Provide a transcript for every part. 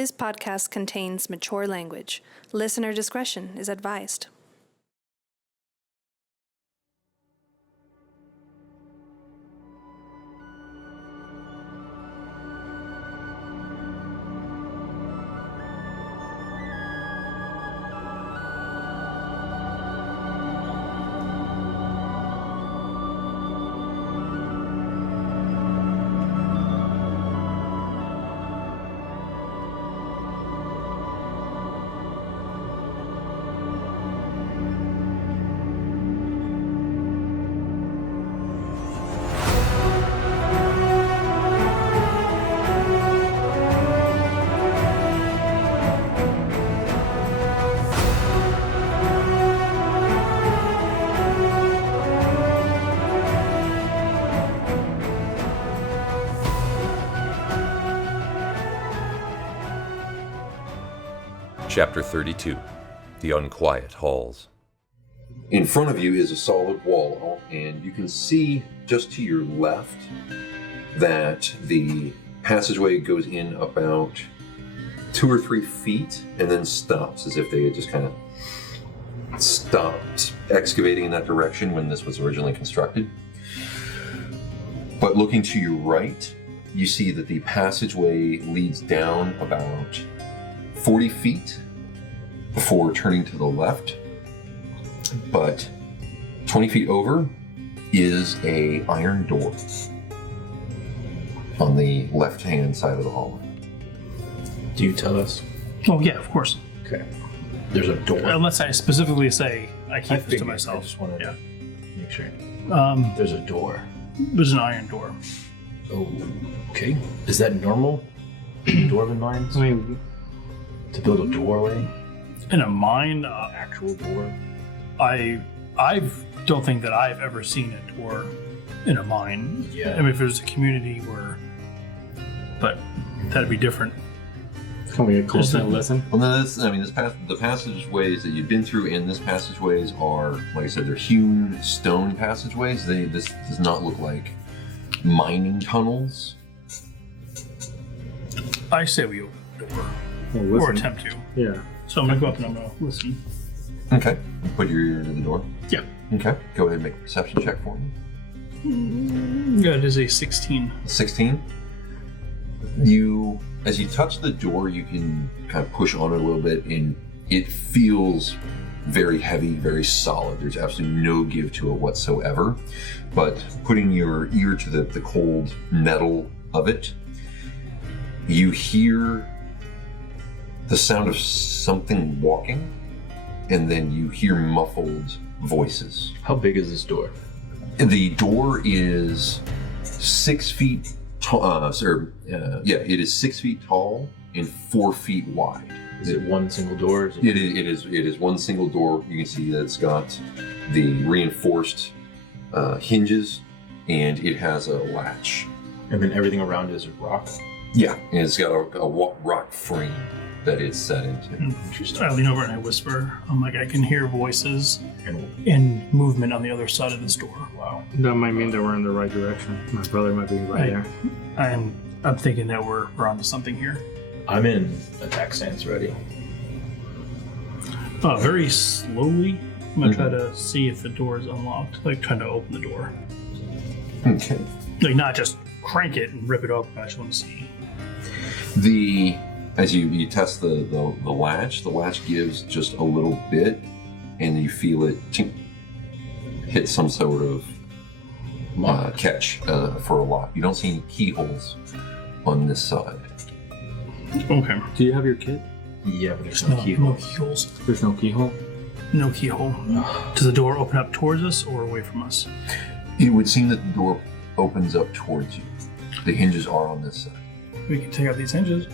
This podcast contains mature language. Listener discretion is advised. Chapter 32, The Unquiet Halls. In front of you is a solid wall, and you can see just to your left that the passageway goes in about 2 or 3 feet and then stops, as if they had just kind of stopped excavating in that direction when this was originally constructed. But looking to your right, you see that the passageway leads down about 40 feet before turning to the left, but 20 feet over is a iron door on the left-hand side of the hallway. Do you tell us? Oh, yeah, of course. Okay. There's a door. Unless I specifically say I keep this to myself. I just wanted to make sure. There's a door. There's an iron door. Oh, okay. Is that normal in Dwarven mines? I mean, to build a doorway? In a mine? Actual door? I don't think that I've ever seen a door in a mine. Yeah. I mean, if there's a community where... But that'd be different. can we get closer and listen? Well, no, the passageways that you've been through and this passageways are, like I said, they're hewn stone passageways. This does not look like mining tunnels. I say we open the door. We'll Or listen. attempt to. Yeah. So I'm going to go up and I'm going to listen. Okay. Put your ear to the door. Yeah. Okay. Go ahead and make a perception check for me. Yeah, it is a 16. 16. As you touch the door, you can kind of push on it a little bit, and it feels very heavy, very solid. There's absolutely no give to it whatsoever. But putting your ear to the cold metal of it, you hear the sound of something walking, and then you hear muffled voices. How big is this door? The door is 6 feet tall. It is 6 feet tall and 4 feet wide. Is it one single door? It is one single door. You can see that it's got the reinforced hinges, and it has a latch. And then everything around it is rock? Yeah, and it's got a rock frame that it's set into. Interesting. I lean over and I whisper. I'm like, I can hear voices And and movement on the other side of this door. wow. That might mean that we're in the right direction. My brother might be right there. I'm thinking that we're onto something here. I'm in attack stance ready. Very slowly, I'm gonna try to see if the door is unlocked. Like trying to open the door. Okay. Like not just crank it and rip it open. I just want to see. As you test the latch gives just a little bit, and you feel it hit some sort of catch for a lock. You don't see any keyholes on this side. Okay. Do you have your kit? Yeah, but there's No, no keyhole. no keyholes. There's no keyhole? No keyhole. Does the door open up towards us or away from us? It would seem that the door opens up towards you. The hinges are on this side. We can take out these hinges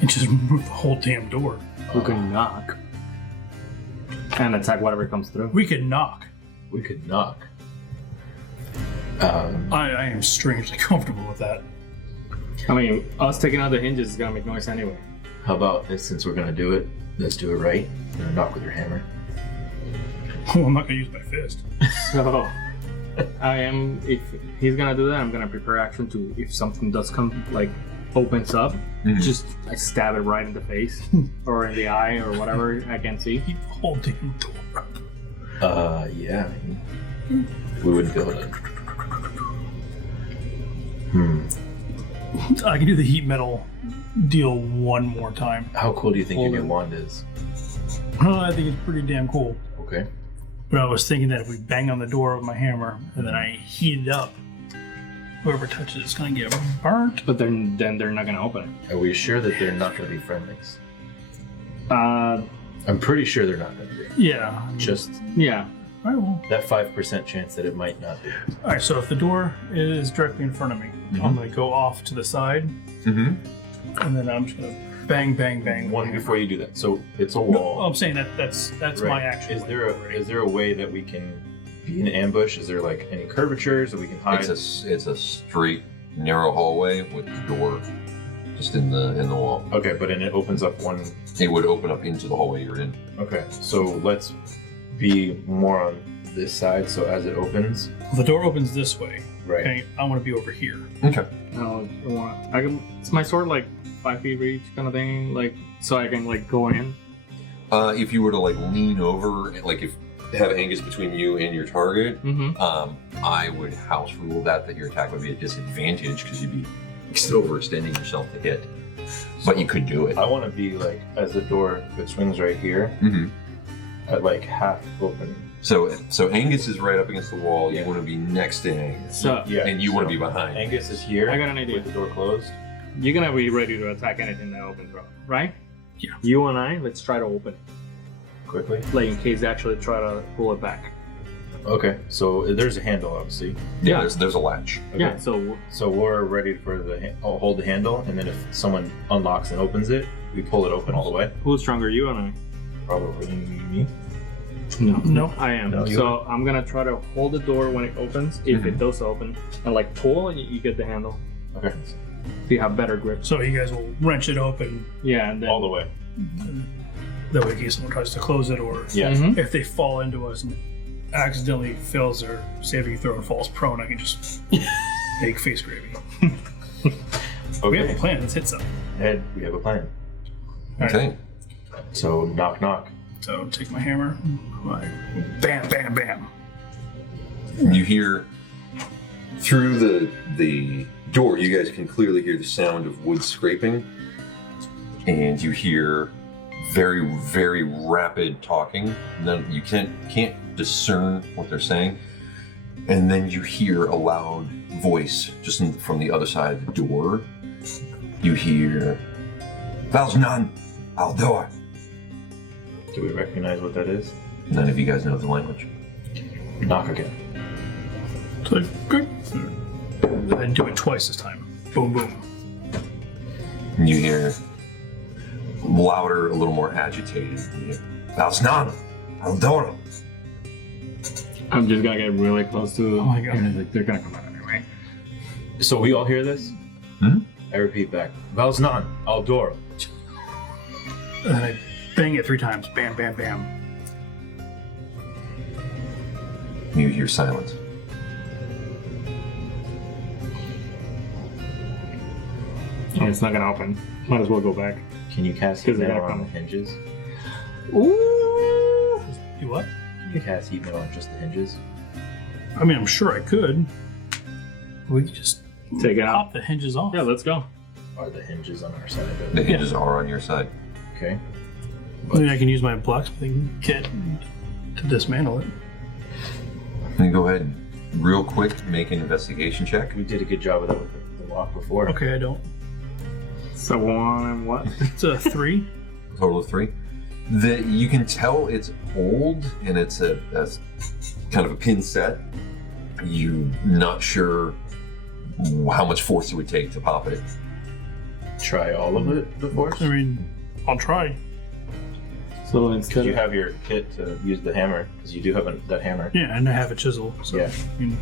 and just remove the whole damn door. We can knock. And attack whatever comes through. We could knock. We could knock. I am strangely comfortable with that. I mean, us taking out the hinges is gonna make noise anyway. How about this, since we're gonna do it, let's do it right. You're gonna knock with your hammer. Oh, I'm not gonna use my fist. So, if he's gonna do that, I'm gonna prepare action to, if something does come, like, opens up, Mhm. just I stab it right in the face or in the eye or whatever I can see. Keep holding the door. Yeah. We wouldn't be able to. I can do the heat metal deal one more time. How cool do you think your Hold new it. wand is? I think it's pretty damn cool. Okay. But I was thinking that if we bang on the door with my hammer and then I heat it up, whoever touches it's gonna get burnt. But then they're not gonna open Are we sure that they're not going to be friendlies? it. I'm pretty sure they're not going to be. Yeah. Just Yeah. All right, well. that 5% chance that it might not be. All right, so if the door is directly in front of me, I'm gonna go off to the side, Mm-hmm. and then I'm just gonna bang, bang, bang. One before you do that. So it's a No, wall. I'm saying that's Right. my action. Is there a way that we can be in ambush? Is there like any curvatures that we can hide? It's a straight, narrow hallway with the door just in the wall. Okay, but then it opens up one. It would open up into the hallway you're in. Okay, so let's be more on this side. So as it opens, The door opens this way. right? Okay, I want to be over here. Okay. No, I can. Is my sword like 5 feet reach kind of thing? Like so I can like go in. If you were to like lean over, like if have Angus between you and your target, Mm-hmm. I would house rule that your attack would be a disadvantage because you'd be overextending yourself to hit. But you could do it. I want to be like as the door that swings right here Mm-hmm. at like half open. So Angus is right up against the wall. Yeah. You want to be next to Angus, So Yeah, and you want to be behind. Angus is here. I got an idea. With the door closed. You're gonna be ready to attack anything that opens up, right? Yeah. You and I, let's try to open it, Quickly. like in case they actually try to pull it back. Okay, so there's a handle, obviously. Yeah, Yeah. there's a latch. Okay. Yeah. So So we're ready for I'll hold the handle, and then if someone unlocks and opens it, we pull it open all the way. who's stronger, you and I? Probably me. No. I am. No, you So I'm gonna try to hold the door when it opens, if it does open, and like pull, and you get the handle. Okay. So you have better grip. So you guys will wrench it open. Yeah, and then All the way. That way, in case someone tries to close it, or Yeah. Mhm. if they fall into us and accidentally fails their saving throw and falls prone, I can just make face gravy. We have a Okay. plan. Let's hit something. Ed, we have a plan. All right. Okay. So knock knock. So take my hammer. Like, bam, bam, bam. You hear through the door. You guys can clearly hear the sound of wood scraping, and you hear very, very rapid talking. Then you can't discern what they're saying, and then you hear a loud voice just from the other side of the door. You hear, "Val's none. I'll do it." Do we recognize what that is? None of you guys know the language. Knock again. So, good. Then do it twice this time. Boom, boom. And you hear louder, a little more agitated. You hear, "Val's none. I'll do it." I'm just gonna get really close to. Oh my God. And like they're gonna come out anyway. So we all hear this? Hmm? I repeat back. Val's none. I'll door. And then I bang it 3 times. Bam, bam, bam. You hear silence. And it's not gonna open. Might as well go back. Can you cast heat 'Cause they metal gotta on the come. hinges? Ooh. Do what? Can you cast heat metal on just the hinges? I mean, I'm sure I could. We could just Take it out. pop the hinges off. Yeah, let's go. Are the hinges on our side? The hinges are on your side. Okay. I mean, I can use my blacksmithing kit to dismantle it. Then go ahead and real quick make an investigation check. We did a good job of that with the lock before. Okay, I don't. So one and what? It's a 3. Total of 3. You can tell it's old and it's a kind of a pin set. You're not sure how much force it would take to pop it. Try all of it, the force? I mean, I'll try. So Because instead you of have your kit to use the hammer, because you do have that hammer. Yeah, and I have a chisel. So, Yeah. I mean,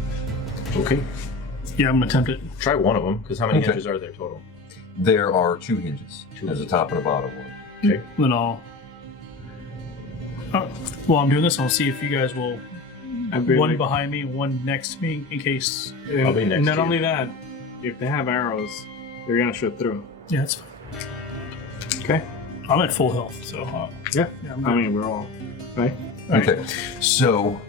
Okay. yeah, I'm gonna attempt it. Try one of them, because how many Okay. hinges are there total? There are 2 hinges. Two There's a hinges. top and a bottom one. Okay. Then I'll. While I'm doing this, I'll see if you guys will. I'd be One like- behind me, one next to me, in case. I'll be next Not to you. only that, if they have arrows, they're gonna shoot through. Yeah, that's fine. Okay. I'm at full health, so Yeah. I'm I good. mean, we're all right. Okay, so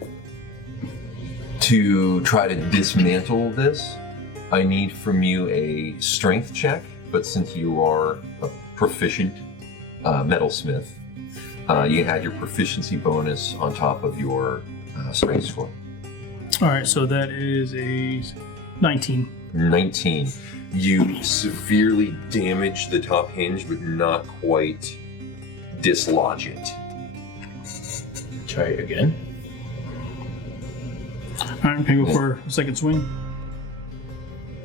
to try to dismantle this, I need from you a strength check, but since you are a proficient metalsmith, you can add your proficiency bonus on top of your strength score. All right, so that is a 19. 19. You severely damage the top hinge, but not quite dislodge it. Try it again. All right, can I go for a second swing?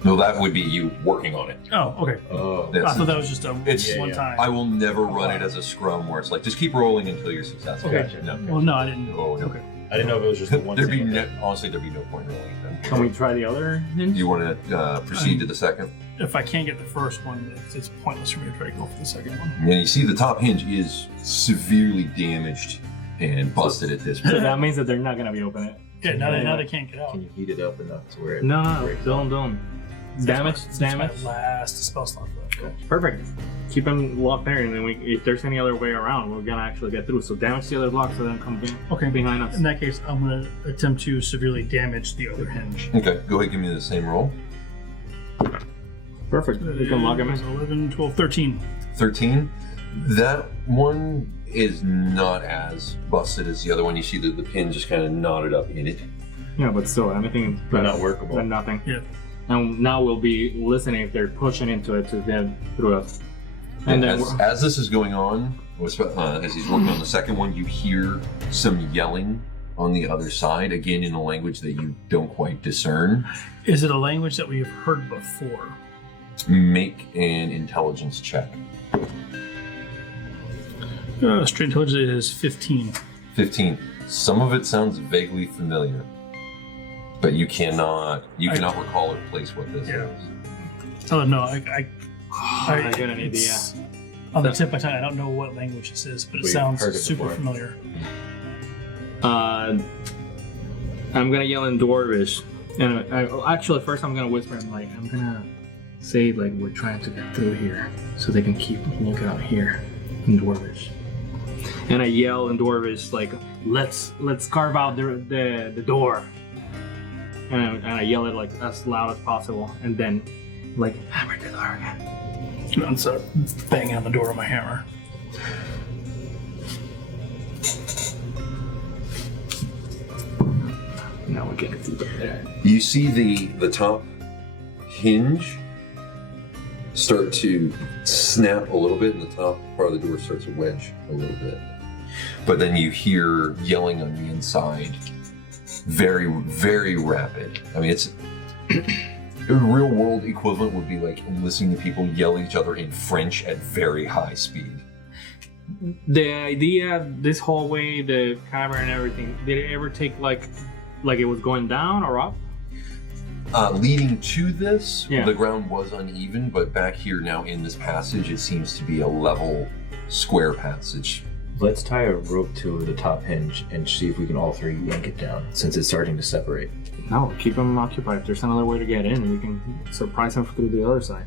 No, that would be you working on it. Oh, okay. Oh. I That's- thought that was just a It's- one yeah. time. I will never run it as a scrum where it's like, just keep rolling until you're successful. Okay. Gotcha. No. Well, no, I didn't. Oh, no. Okay. I didn't know if it was just the one. There'd be single no, honestly, there'd be no point rolling it then. Can we try the other hinge? You want to proceed to the second? If I can't get the first one, it's pointless for me to try to go for the second one. And you see the top hinge is severely damaged and busted at this So point. that means that they're not gonna be opening it. Yeah, now they can't get out. Can you heat it up enough to where it No, breaks? don't. Damage, That's damage. my last spell slot for that. Perfect. Keep them locked there, and then if there's any other way around, we're gonna actually get through. So damage the other lock, so then come Okay. behind us. In that case, I'm going to attempt to severely damage the other hinge. Okay, go ahead and give me the same roll. Perfect. We can lock him in. 11, 12, 13. 13. That one is not as busted as the other one. You see the pin just kind of knotted up in it. Yeah, but still, anything But not workable. than nothing. Yeah. And now we'll be listening if they're pushing into it to them through us. And then as this is going on, as he's working on the second one, you hear some yelling on the other side, again in a language that you don't quite discern. Is it a language that we've heard before? Make an intelligence check. Straight intelligence is 15. 15. Some of it sounds vaguely familiar, but you cannot recall or place what this Yeah. is. Oh, no, I I get an idea. it's on the tip of my tongue, I don't know what language this is, but it We've sounds heard it super before. familiar. I'm gonna yell in Dwarvish, and actually first I'm gonna whisper. I'm gonna say we're trying to get through here, so they can keep looking out here in Dwarvish. And I yell in Dwarvish let's carve out the door. And I yell it as loud as possible, and then hammer the door again. I'm so banging on the door with my hammer. Now we're getting through there. You see the top hinge start to snap a little bit, and the top part of the door starts to wedge a little bit. But then you hear yelling on the inside, very, very rapid. I mean, it's a real world equivalent would be like listening to people yell at each other in French at very high speed. The idea, this hallway, the cavern, and everything, did it ever take like it was going down or up? Leading to this, Yeah. the ground was uneven, but back here now in this passage, it seems to be a level square passage. Let's tie a rope to the top hinge and see if we can all three yank it down, since it's starting to separate. No, keep them occupied. If there's another way to get in, we can surprise them through the other side.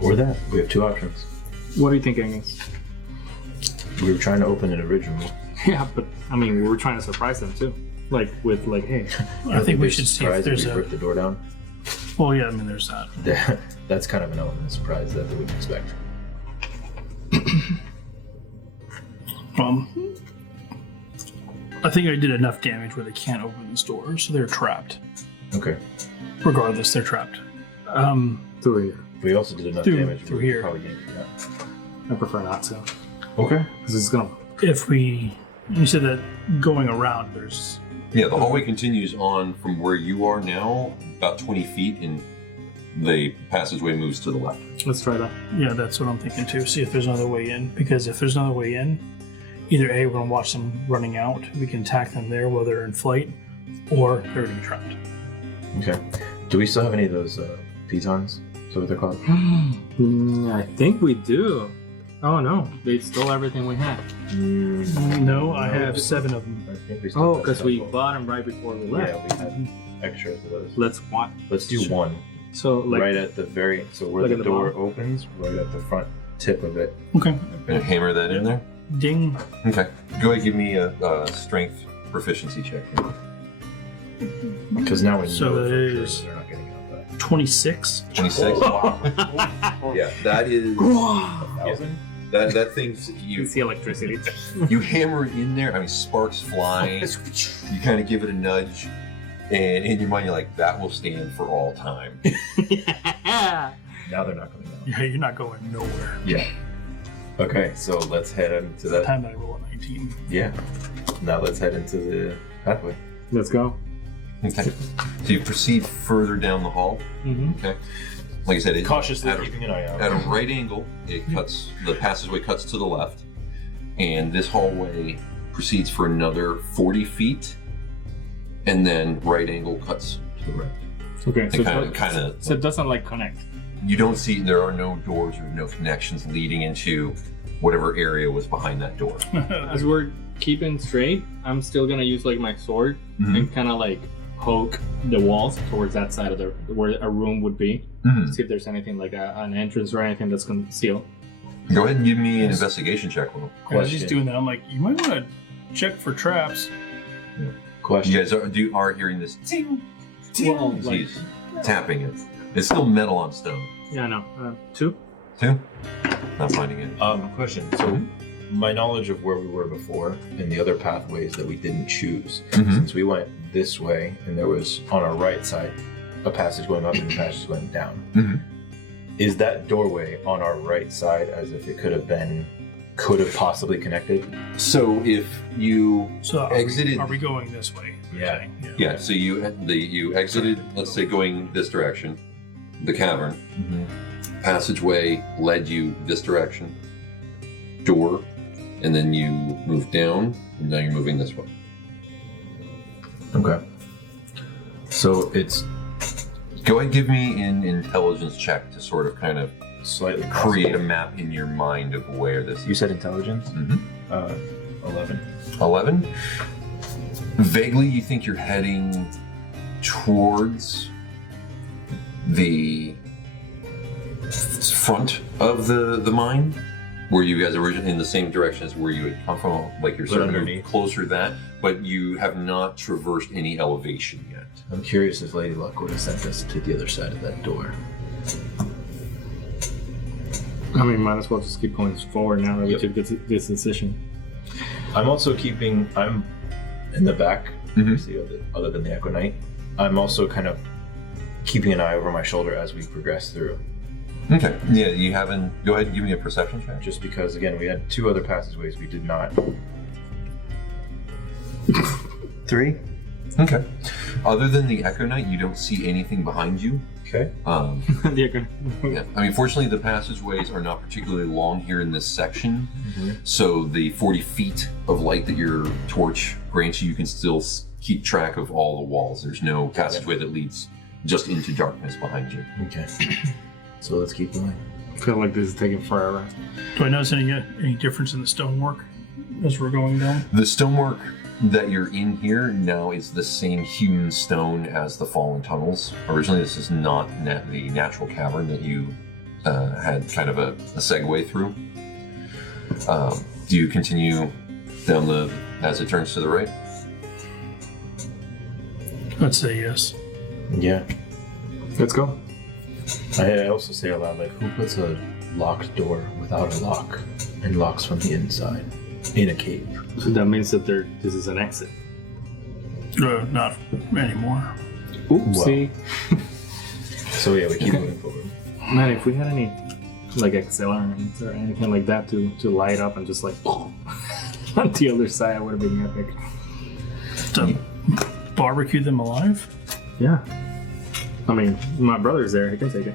Or that. We have two options. What do you think, Angus? We were trying to open it originally. Yeah, but I mean, we were trying to surprise them too. Hey. I think we should see if there's we a. rip the door down. Well, yeah, I mean, there's that. That's kind of an element of surprise that we wouldn't expect. I think I did enough damage where they can't open this door, so they're trapped. Okay. Regardless, they're trapped. Through here. We also did enough Through- damage. through we could here. Probably yank it out. I prefer not to, Okay. because it's gonna. If you said that going around, there's. Yeah, the hallway continues on from where you are now, about 20 feet, and the passageway moves to the left. Let's try that. Yeah, that's what I'm thinking too. See if there's another way in. Because if there's another way in, either A, we're going to watch them running out, we can attack them there while they're in flight, or they're going to be trapped. Okay. Do we still have any of those pitons? Is that what they're called? I think we do. Oh no, they stole everything we had. No, I have 7 of them. I think we still Oh, have because we several. bought them right before we left. Yeah, we had extras of those. Let's watch. Let's do one. So like right at the very, so where Like the at the door bottom? opens, right at the front tip of it. Okay. Gonna hammer that in there. Ding. Okay. Go ahead and give me a strength proficiency check. Because now we know So for that sure is- they're not getting out that. 26. 26. Yeah, that is 1,000? that thing. you see electricity. You hammer it in there. I mean, sparks fly. You kind of give it a nudge, and in your mind, you're like, "That will stand for all time." Now they're not coming out. Yeah, you're not going nowhere. Yeah. Okay, so let's head into The that. time that I roll a 19. Yeah. Now let's head into the pathway. Let's go. Okay. So you proceed further down the hall. Mm-hmm. Okay. Like I said, it, Cautiously at a- keeping an eye out. At a right angle, it cuts. The passageway cuts to the left, and this hallway proceeds for another 40 feet, and then right angle cuts to the right. Okay. And So, kind of. so it doesn't like connect. You don't see. There are no doors or no connections leading into whatever area was behind that door. As we're keeping straight, I'm still gonna use like my sword Mhm. and kind of like poke the walls towards that side of the where a room would be. Mhm. See if there's anything like an entrance or anything that's concealed. Go ahead and give me an investigation check, Will. As he's doing that, I'm like, you might want to check for traps. Question. You guys are hearing this ting, ting Well, as like- he's tapping it. It's still metal on stone. Yeah, no. 2. Too? Not finding it. Question. So, my knowledge of where we were before and the other pathways that we didn't choose, Mhm. since we went this way and there was on our right side a passage going up and a passage going down, Mhm. is that doorway on our right side as if it could have possibly connected? So if you So Exited- Are we going this way? you're Yeah. saying? yeah, so you exited, let's say going this direction, the cavern. Passageway led you this direction. Door, and then you moved down, and now you're moving this way. Okay. So it's Go ahead and give me an intelligence check to sort of kind of slightly create a possible. map in your mind of where this You is. said intelligence? 11. 11. Vaguely, you think you're heading towards the front of the mine, where you guys originally in the same direction as where you had come from. Like you're But sort of underneath. closer to that, but you have not traversed any elevation yet. I'm curious if Lady Luck would have sent us to the other side of that door. I mean, might as well just keep going forward now that we Yep. took this decision. I'm in the back, Mhm. obviously, other than the Echo Knight. I'm also kind of keeping an eye over my shoulder as we progress through. Okay. Yeah, you haven't. Go ahead and give me a perception check. Just because, again, we had 2 other passageways we did not. 3. Okay. Other than the Echo Knight, you don't see anything behind you. Okay. Yeah. I mean, fortunately, the passageways are not particularly long here in this section, so the 40 feet of light that your torch grants you can still keep track of all the walls. There's no passageway that leads just into darkness behind you. Okay. So let's keep going. I feel like this is taking forever. Do I notice any difference in the stonework as we're going down? The stonework that you're in here now is the same hewn stone as the fallen tunnels. Originally, this is not the natural cavern that you had kind of a segue through. Do you continue down as it turns to the right? I'd say yes. Yeah. Let's go. I also say aloud, like, who puts a locked door without a lock and locks from the inside in a cave? So that means that this is an exit. Not anymore. Oopsie. So yeah, we keep moving forward. Man, if we had any like accelerants or anything like that to light up and just like on the other side, would have been epic. To barbecue them alive? Yeah. I mean, my brother's there. He can take it.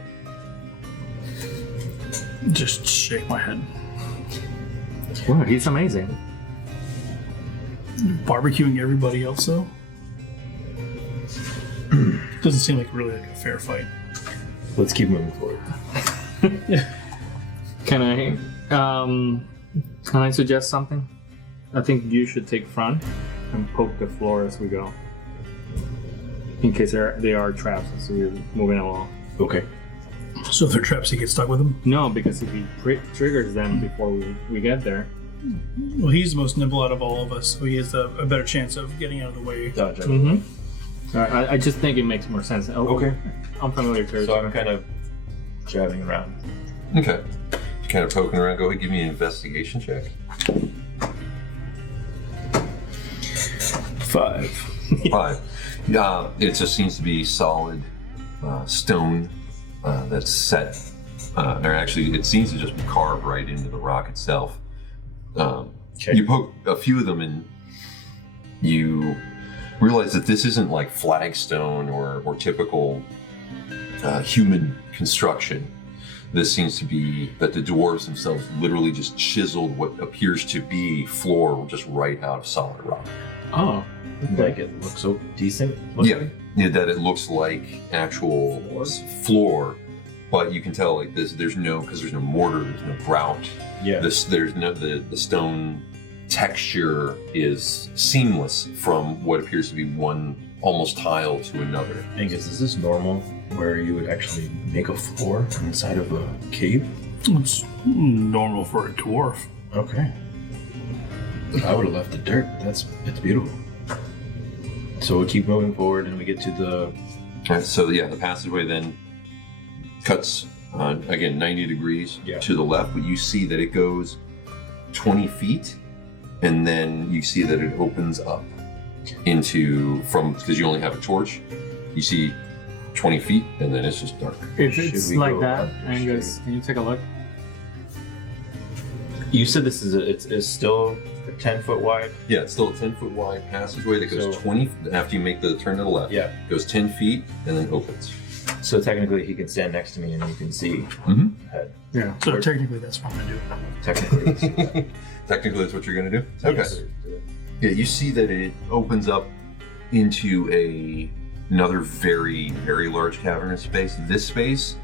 Just shake my head. Wow, he's amazing. Barbecuing everybody else, though? Doesn't seem like really like a fair fight. Let's keep moving forward. Can I suggest something? I think you should take front and poke the floor as we go. In case there are traps as we're moving along. Okay. So if they're traps, he gets stuck with them. No, because if he triggers them before we get there. Well, he's the most nimble out of all of us, so he has a better chance of getting out of the way. Dodge. I just think it makes more sense. Okay. Unfamiliar territory. So I'm kind of jabbing around. Okay. Kind of poking around. Go ahead, give me an investigation check. 5. 5. It just seems to be solid stone that's set. Or actually, it seems to just be carved right into the rock itself. You poke a few of them and you realize that this isn't like flagstone or typical human construction. This seems to be that the dwarves themselves literally just chiseled what appears to be floor just right out of solid rock. Oh. Like it looks so decent. Yeah, that it looks like actual floor, but you can tell like this. There's no mortar, there's no grout. Yeah. The stone texture is seamless from what appears to be one almost tile to another. Angus, is this normal where you would actually make a floor inside of a cave? It's normal for a dwarf. Okay. I would have left the dirt, but it's beautiful. So we keep moving forward and we get to the... Right, so yeah, the passageway then cuts, again, 90 degrees to the left, but you see that it goes 20 feet, and then you see that it opens up into, because you only have a torch, you see 20 feet, and then it's just dark. If it's we like go that, up the Angus, street? can you take a look? You said this is it's still a 10-foot wide? Yeah, it's still a 10-foot wide passageway that goes So- 20, after you make the turn to the left, Yeah. goes 10 feet, and then opens. So technically he can stand next to me and you can see Mm-hmm. ahead. Yeah. So technically, that's what I'm gonna do. Technically. Technically, that's what you're going to do? Okay. Yes. Yeah, you see that it opens up into another very, very large cavernous space. This space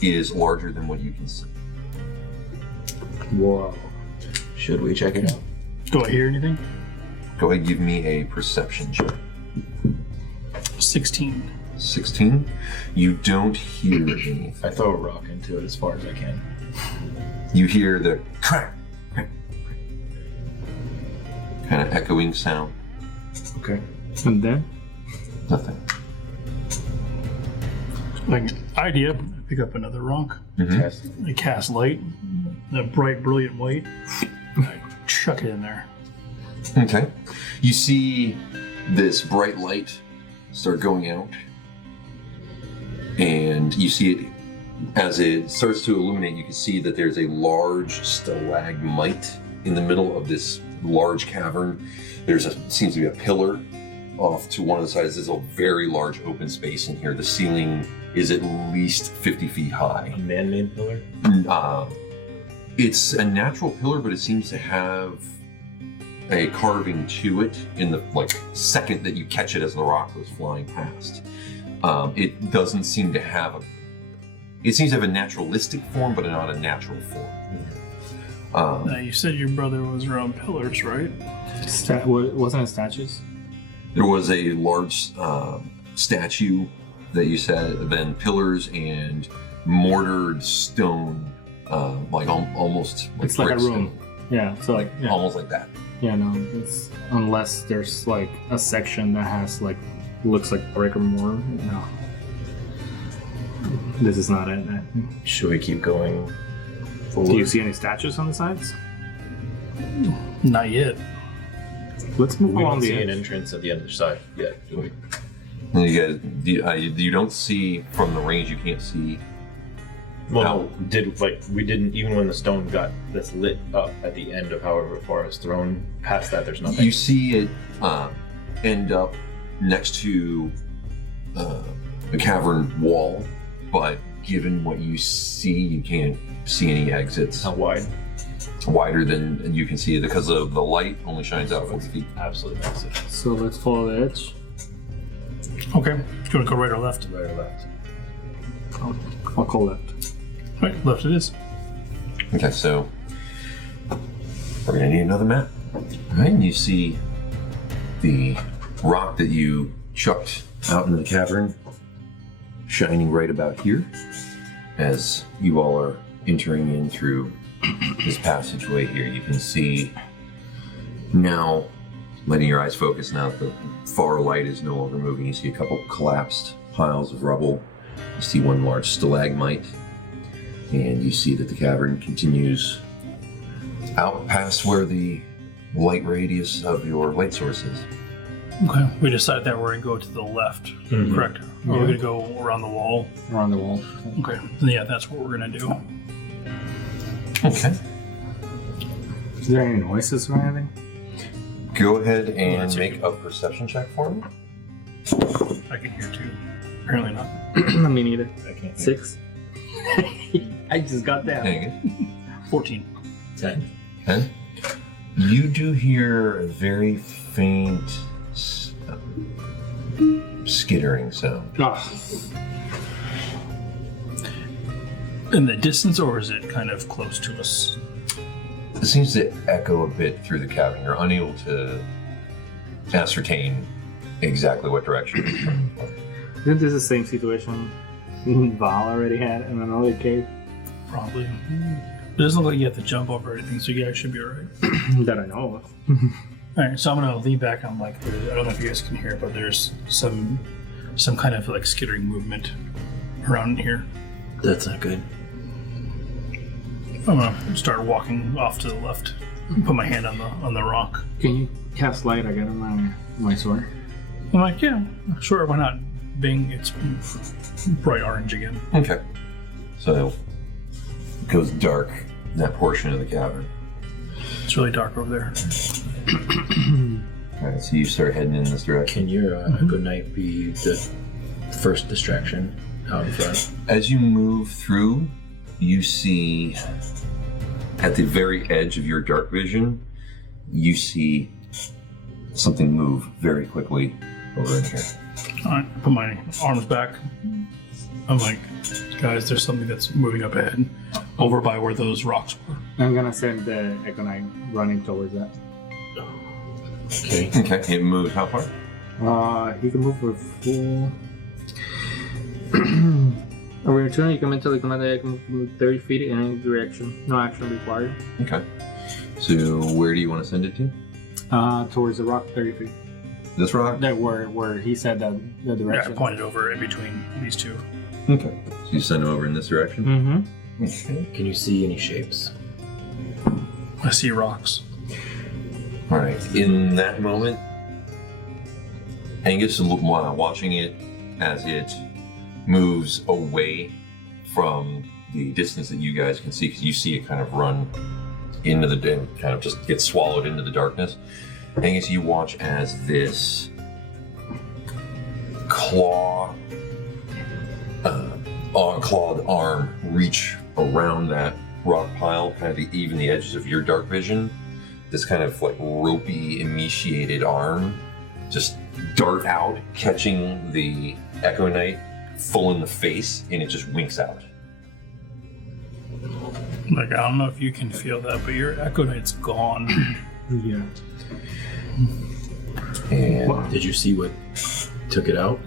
is larger than what you can see. Whoa. Should we check it out? Do I hear anything? Go ahead, give me a perception check. 16. 16. You don't hear anything. I throw a rock into it as far as I can. You hear the crack, crack, kind of echoing sound. Okay. And then? Nothing. Like idea, pick up another rock. Test. I cast light, that bright, brilliant white. I chuck it in there. Okay. You see this bright light start going out, and you see it as it starts to illuminate. You can see that there's a large stalagmite in the middle of this large cavern. Seems to be a pillar off to one of the sides. There's a very large open space in here. The ceiling is at least 50 feet high. A man-made pillar? It's a natural pillar, but it seems to have a carving to it in the second that you catch it as the rock goes flying past. It doesn't seem to have it seems to have a naturalistic form, but not a natural form. Now, you said your brother was around pillars, right? Wasn't it statues? There was a large statue that you said, then pillars and mortared stone, almost like It's like a brick room. stone. Yeah, so Almost like that. Yeah, no, it's unless there's like a section that has looks like brick or mortar. No, this is not it. Should we keep going forward? Do you see any statues on the sides? Not yet. Let's move We along don't the see an edge. entrance at the other side yet, do we? And you guys, you don't see from the range. You can't see. Well, we didn't, even when the stone got this lit up at the end of however far it's thrown, past that there's nothing. You see it end up next to a cavern wall, but given what you see, you can't see any exits. How wide? Wider than you can see it because of the light only shines out 40 feet. Absolutely massive. So let's follow the edge. Okay. Do you want to go right or left? Right or left? I'll call left. Right, left it is. Okay, so we're gonna need another map. All right, and you see the rock that you chucked out into the cavern shining right about here as you all are entering in through this passageway here. You can see now, letting your eyes focus now that the far light is no longer moving, you see a couple collapsed piles of rubble. You see one large stalagmite, and you see that the cavern continues out past where the light radius of your light source is. Okay, we decided that we're going to go to the left, correct? Or we're going to go around the wall? Around the wall. Okay, then yeah, that's what we're going to do. Okay. Is there any noises or anything? Go ahead and make a perception check for me. I can hear too. Apparently not. Me neither. I can't. 6. I just got that. Angus. 14. 10. 10. You do hear a very faint skittering sound. In the distance, or is it kind of close to us? It seems to echo a bit through the cavern. You're unable to ascertain exactly what direction it's coming from. Isn't this the same situation Val already had in another cave? Probably. It doesn't look like you have to jump over anything, so you guys should be alright. That I know of. Alright, so I'm gonna lean back on I don't know if you guys can hear it, but there's some kind of like skittering movement around here. That's not good. I'm gonna start walking off to the left. Put my hand on the rock. Can you cast light again on my sword? I'm like, yeah, sure, why not? Bing, it's bright orange again. Okay. So it goes dark in that portion of the cavern. It's really dark over there. Alright, so you start heading in this direction. Can your good night be the first distraction out in front? As you move through, you see at the very edge of your dark vision, you see something move very quickly over in here. Alright, put my arms back. I'm like, guys, there's something that's moving up ahead, over by where those rocks were. I'm gonna send the Echo Knight running towards that. Okay. Okay, it moves how far? He can move for full. Over your turn, you can mentally command the Echo to move 30 feet in any direction. No action required. Okay. So where do you want to send it to? Towards the rock, 30 feet. This rock? That where he said that the Yeah, I direction. pointed over in between these two. Okay. So you send it over in this direction? Mm-hmm. Okay. Can you see any shapes? I see rocks. Alright, in that moment, Angus is watching it as it moves away from the distance that you guys can see, because you see it kind of run into the kind of just get swallowed into the darkness. Angus, you watch as this clawed arm reach around that rock pile, kind of even the edges of your dark vision. This kind of like ropey, emaciated arm just dart out, catching the Echo Knight full in the face, and it just winks out. Like, I don't know if you can feel that, but your Echo Knight's gone. Yeah. And Did you see what took it out?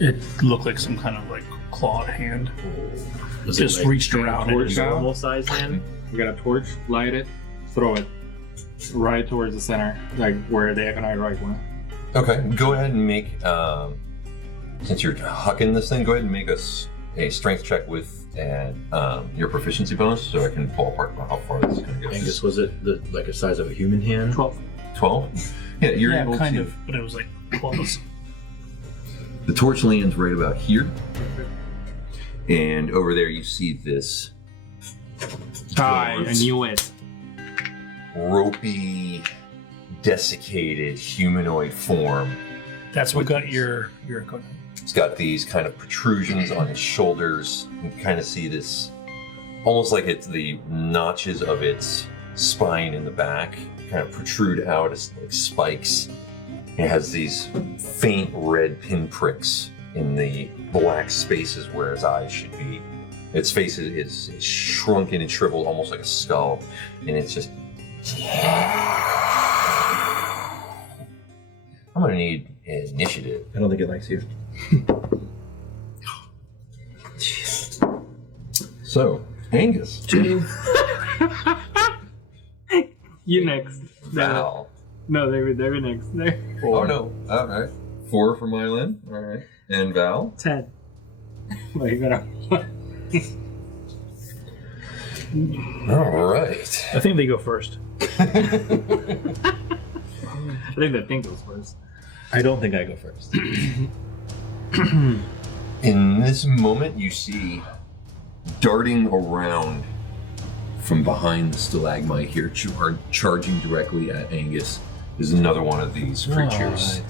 It looked like some kind of like clawed hand. Was Just it like reached around torch it. out? normal size hand? You got a torch, light it, throw it right towards the center, like where the Echo Knight right went. okay, go ahead and make, since you're hucking this thing, go ahead and make a strength check with your proficiency bonus, so I can ballpark how far this is going to go. Angus, was it like the size of a human hand? 12. 12? Yeah, you're able kind to. of, but it was like close. The torch lands right about here, and over there you see this I knew it. ropey, desiccated humanoid form. That's what got your Echo Knight. It's got these kind of protrusions on its shoulders. You can kind of see this, almost like it's the notches of its spine in the back, kind of protrude out as like spikes. It has these faint red pinpricks in the black spaces where its eyes should be. Its face is shrunken and shriveled, almost like a skull, and it's just. I'm gonna need initiative. I don't think it likes you. So, Angus. You next. Val. No, they're next. They're Oh, no. All right. 4 for Meilin. All right. And Val? 10. Well, you gotta. All right. I think they go first. I think the thing goes first. I don't think I go first. In this moment, you see darting around from behind the stalagmite here, charging directly at Angus, is another one of these creatures.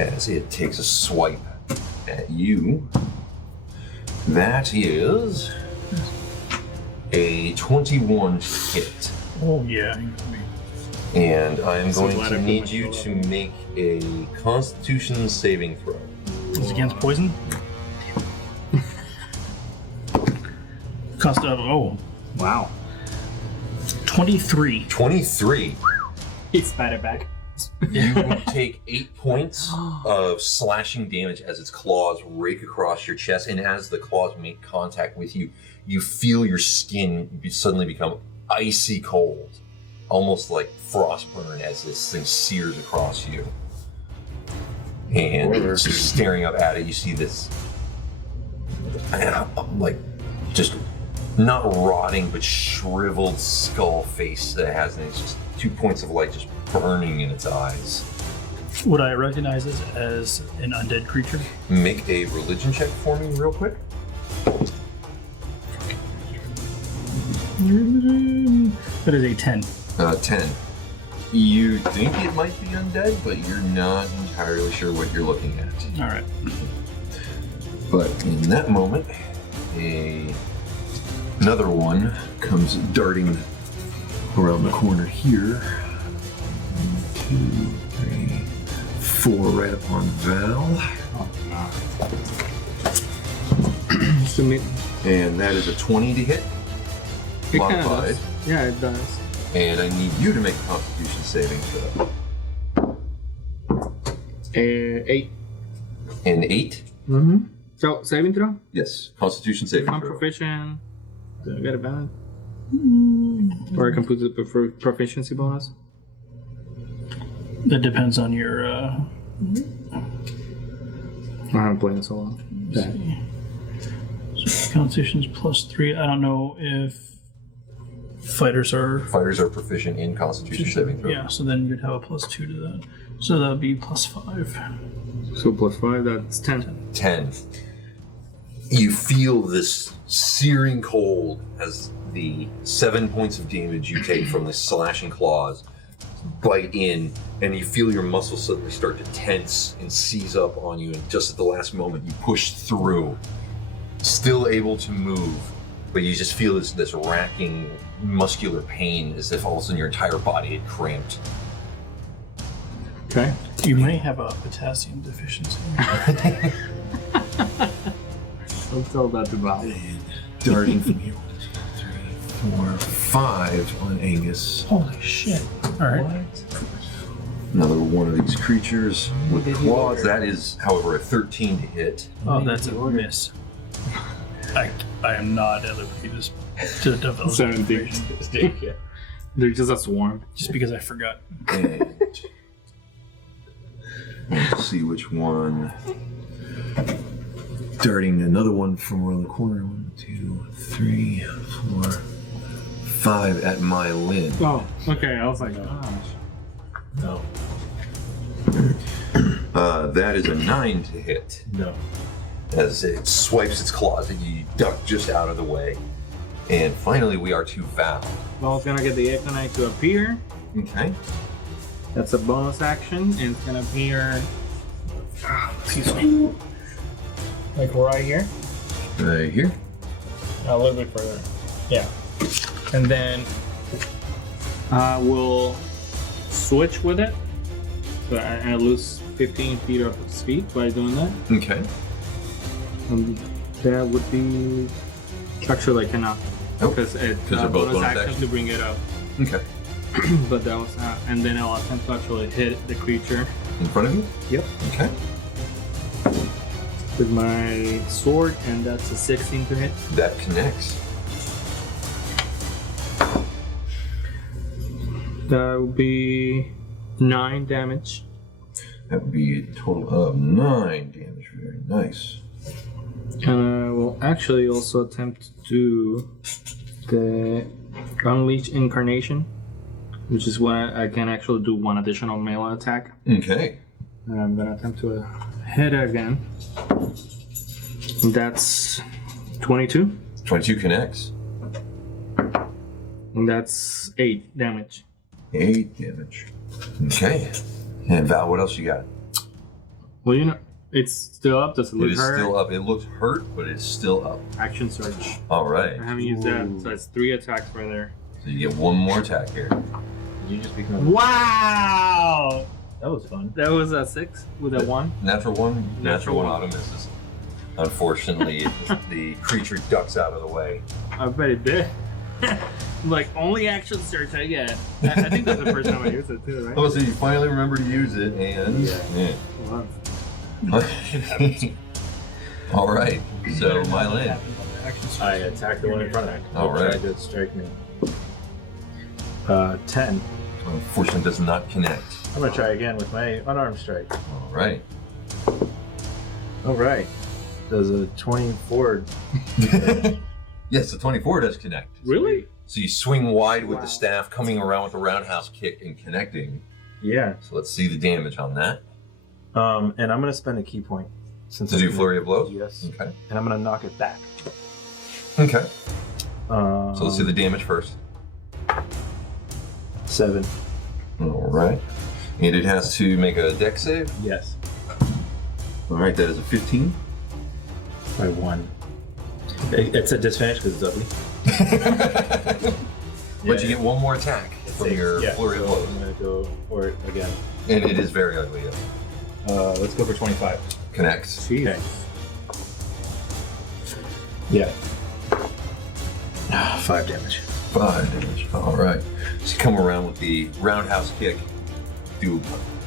As it takes a swipe at you. That is a 21 hit. Oh, yeah. And I'm So going glad to I put need my you shield to up. make a Constitution saving throw. It's against poison? Oh, Wow. 23. 23. He spat it back. You take 8 points of slashing damage as its claws rake across your chest, and as the claws make contact with you, you feel your skin suddenly become icy cold, almost like frostburn as this thing sears across you. And staring up at it, you see this, like, just not rotting but shriveled skull face that has, and it's just 2 points of light just burning in its eyes. Would I recognize this as an undead creature? Make a religion check for me real quick. That is a 10. 10. You think it might be undead, but you're not entirely sure what you're looking at. All right. But in that moment, another one comes darting around the corner here. 1, 2, 3, 4 right up on Val. And that is a 20 to hit. It kind of Modified. does. Yeah, it does. And I need you to make a Constitution saving throw. 8. An 8? Mm-hmm. So, saving throw? Yes. Constitution saving If I'm throw. proficient, do I get a bad? Or I can put the proficiency bonus? That depends on your. I haven't played in so long. Yeah. So Constitution's +3. I don't know if fighters are. Fighters are proficient in Constitution saving throw. Yeah, so then you'd have a +2 to that. So that would be +5. So +5, that's 10. 10. You feel this searing cold as the 7 points of damage you take from the slashing claws bite in, and you feel your muscles suddenly start to tense and seize up on you, and just at the last moment you push through, still able to move, but you just feel this racking muscular pain as if all of a sudden your entire body had cramped. Okay. You may have a potassium deficiency. Don't tell that to Val. Darting from here. 1, 2, 3, 4, 5 on Angus. Holy shit. Alright. Another one of these creatures with claws. That is, however, a 13 to hit. Oh, that's a miss. I am not at liberty to develop 17. information, They're just a swarm. just because I forgot. And let's see which one. Darting another one from around the corner. 1, 2, 3, 4, 5 at Meilin. Oh, okay. I was like, gosh. No. That is a 9 to hit. No. As it swipes its claws and you duck just out of the way. And finally, we are to Val. Val's gonna get the Econite to appear. Okay. That's a bonus action, and it's gonna appear. Excuse me. Like right here. Right here. A little bit further. Yeah. And then we'll switch with it. So I lose 15 feet of speed by doing that. Okay. That would be. Actually, I cannot. Oh, Because it's they're both bonus bonus action action. to bring it up. Okay. But that was. And then I'll attempt to actually hit the creature. In front of you? Yep. Okay. With my sword, and that's a 16 to hit. That connects. That would be 9 damage. That would be a total of 9 damage. Very nice. And I will actually also attempt to do the Unleash Incarnation, which is why I can actually do 1 additional melee attack. Okay. And I'm gonna attempt to hit again. That's 22. 22 connects. And that's 8 damage. 8 damage. Okay. And Val, what else you got? Well, you know, it's still up. Does it look It is hurt? still up. It looks hurt, but it's still up. Action Surge. All right. I haven't used that, so it's 3 attacks right there. So you get 1 more attack here. Did you just become? Wow! That was fun. That was a 6 with a 1. Natural 1. Natural 1 one. auto misses. Unfortunately, the creature ducks out of the way. I bet it did. Like, only Action Surge I get. I think that's the first time I used it too, right? Oh, so you finally remember to use it, and Wow. All right. So Meilin. I attacked the one in front of me. All right. Tried to strike me. 10. Unfortunately, does not connect. I'm gonna try again with my unarmed strike. All right. All right. Does a 24? Yes, the 24 does connect. Really? So you swing wide with the staff, coming around with a roundhouse kick and connecting. Yeah. So let's see the damage on that. And I'm gonna spend a key point since To I do can- flurry of blows? Yes. Okay. And I'm gonna knock it back. Okay. So So let's see the damage first. 7. All right. And it has to make a dex save. Yes. All right, that is a 15. By 1. It's a disadvantage because it's ugly. But you get 1 more attack from your flurry of blows. I'm gonna go for it again. And it is very ugly. Let's go for 25. Connects. Okay. Yeah. 5 damage. 5 damage. All right. So you come around with the roundhouse kick, do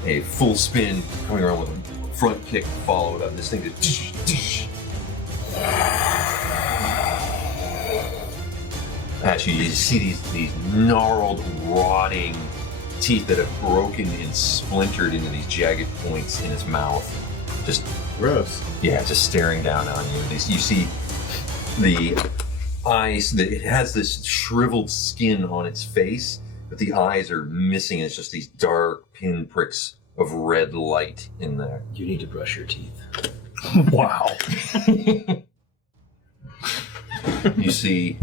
a full spin, coming around with a front kick followed up. This thing just. Actually, you see these gnarled, rotting teeth that have broken and splintered into these jagged points in its mouth. Just, Gross. yeah, just staring down on you. You see the eyes, it has this shriveled skin on its face, but the eyes are missing. It's just these dark pinpricks of red light in there. You need to brush your teeth. Wow. You see,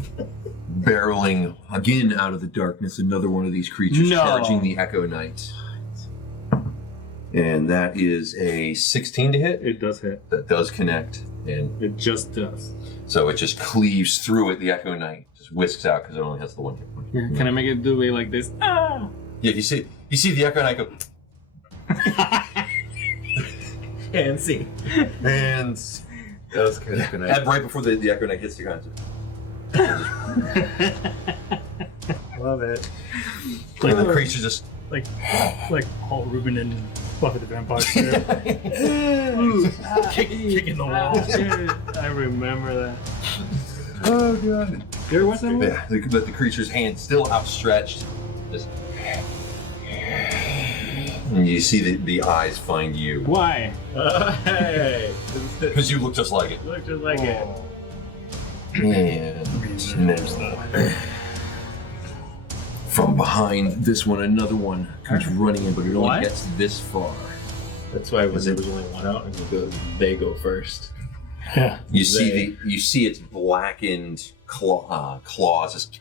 barreling again out of the darkness, another one of these creatures charging the Echo Knight. And that is a 16 to hit. It does hit. That does connect. And It just does. so it just cleaves through it, the Echo Knight. Just whisks out because it only has the 1 hit point. Can I make it do it like this? Ah! Yeah, you see the Echo Knight go, And see. and That was kind of nice. right before the Echo Knight hits the ground. Love it. And the creature just like Paul Rubin and Buffy the Vampire Slayer. Kicking the wall. I remember that. oh god. You ever watch that movie? Yeah, but the creature's hand still outstretched. Just, and you see the eyes find you Why? Hey. because you look just like it. Look just like it. And now, from behind this one, another one comes running in, but it only What? gets this far. That's why when there was only one out, they go first. Yeah. You see its blackened claws just.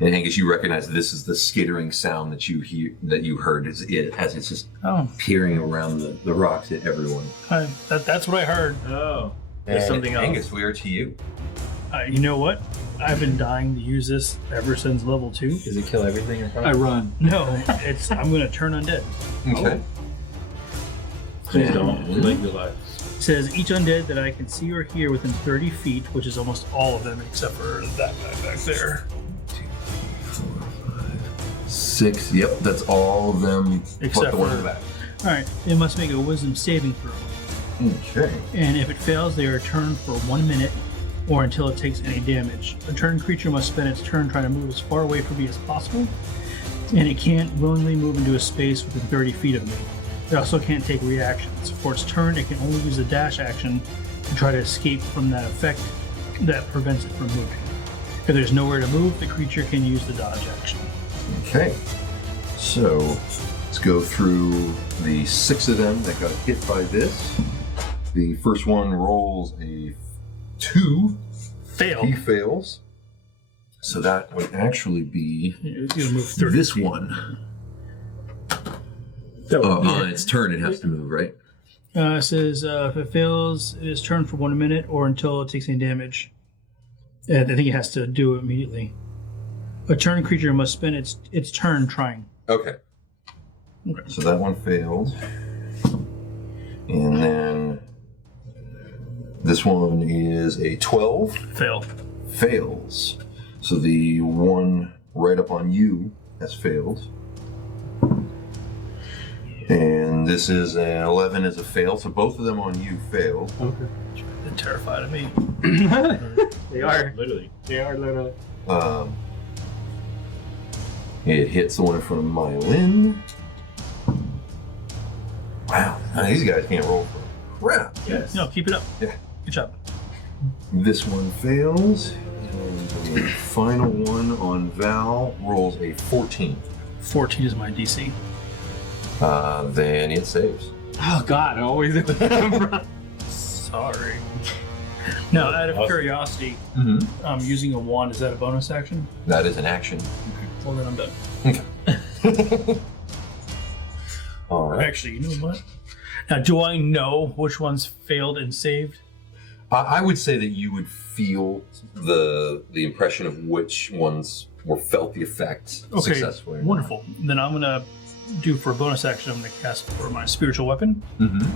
And Angus, you recognize this is the skittering sound that you heard as it's just Oh, peering around the rocks at everyone. that's what I heard. Oh. There's And something else. Angus, we are to you. You know what? I've been dying to use this ever since level 2. Does it kill everything in front I of run. No, I'm gonna turn undead. Okay. Please don't. We like your life. It says each undead that I can see or hear within 30 feet, which is almost all of them except for that guy back there. 6. Yep, that's all of them. Except the one for- in the back. Alright, they must make a wisdom saving throw. Okay. And if it fails, they are turned for 1 minute or until it takes any damage. A turned creature must spend its turn trying to move as far away from me as possible. And it can't willingly move into a space within 30 feet of me. It also can't take reactions. For its turn, it can only use a dash action to try to escape from that effect that prevents it from moving. If there's nowhere to move, the creature can use the dodge action. Okay. So let's go through the 6 of them that got hit by this. The first one rolls a 2. Fail. He fails. So that would actually be It's gonna move 30 this feet. one. On its turn, it has to move, right? It says if it fails, it is turned for 1 minute or until it takes any damage. And I think it has to do it immediately. A turn creature must spend its turn trying. Okay. So that one failed. And then this one is a 12. Fail. Fails. So the one right up on you has failed. And this is an 11 as a fail. So both of them on you failed. Okay. They're terrified of me. They are. Literally. They are literally. It hits the one in front of Meilin. Wow, these guys can't roll for crap. Yes. No, keep it up. Yeah. Good job. This one fails. And the final one on Val rolls a 14. 14 is my DC. Then it saves. Oh God! I always. Sorry. Now, out of curiosity, using a wand, is that a bonus action? That is an action. Well, then I'm done. All right. Actually, you know what? Now, do I know which ones failed and saved? I would say that you would feel the impression of which ones were felt the effect Okay, successfully. wonderful. Then I'm going to do for a bonus action, I'm going to cast for my spiritual weapon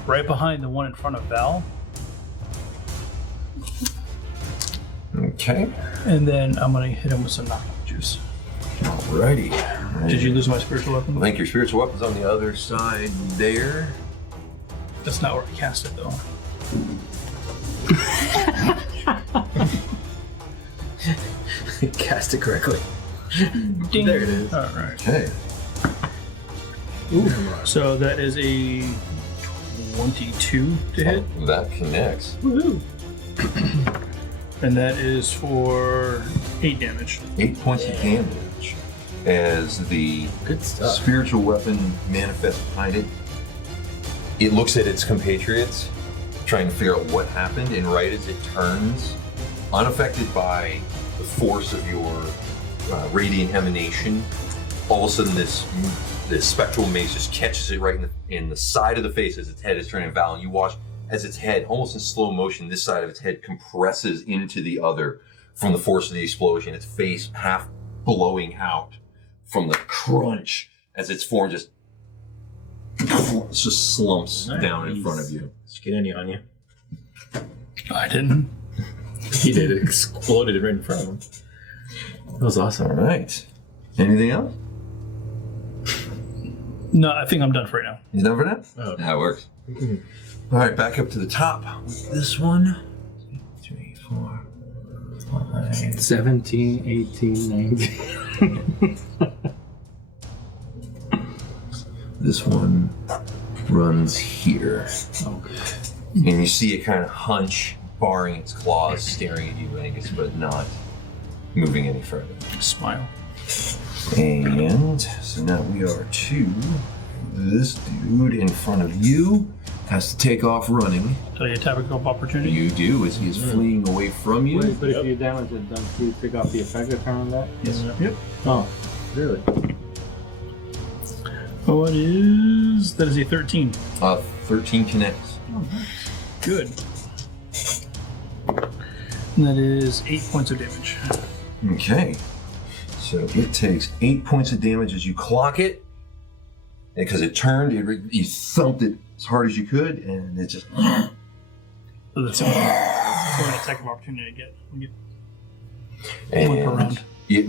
right behind the one in front of Val. Okay. And then I'm going to hit him with some knockout juice. Alrighty. Did you lose my spiritual I weapon? think your spiritual weapon's on the other side there. That's not where I cast it, though. Cast it correctly. Ding. There it is. All right. Okay. So that is a 22 to hit. Oh, that connects. Woohoo! And that is for 8 damage. 8 points of damage as the Good stuff. spiritual weapon manifests behind it. It looks at its compatriots, trying to figure out what happened, and right as it turns, unaffected by the force of your radiant emanation, all of a sudden this spectral mace just catches it right in the side of the face as its head is turning Val, and you watch as its head, almost in slow motion, this side of its head compresses into the other from the force of the explosion, its face half blowing out from the crunch as its form just slumps down in front of you. Did you get any on you? I didn't. He did. It exploded right in front of him. That was awesome. All right. Anything else? No, I think I'm done for right now. You done for that? Oh. That works. All right, back up to the top with this one. 3, 4, 5. 17, 18, 19. This one runs here. Okay. And you see it kind of hunch, barring its claws, staring at you, Angus, but not moving any further. Smile. And so now we are to this dude in front of you. Has to take off running. So you attack of opportunity? You do, as he is fleeing away from you. Wait, but if you damage it, don't you take off the effect of turn on that? Yes. Yep. Oh, really? What is... That is a 13. 13 connects. Good. And that is 8 points of damage. Okay. So it takes 8 points of damage as you clock it. And because it turned, you thumped it as hard as you could, and it just... So that's an attack of opportunity to get. When you whip and around. it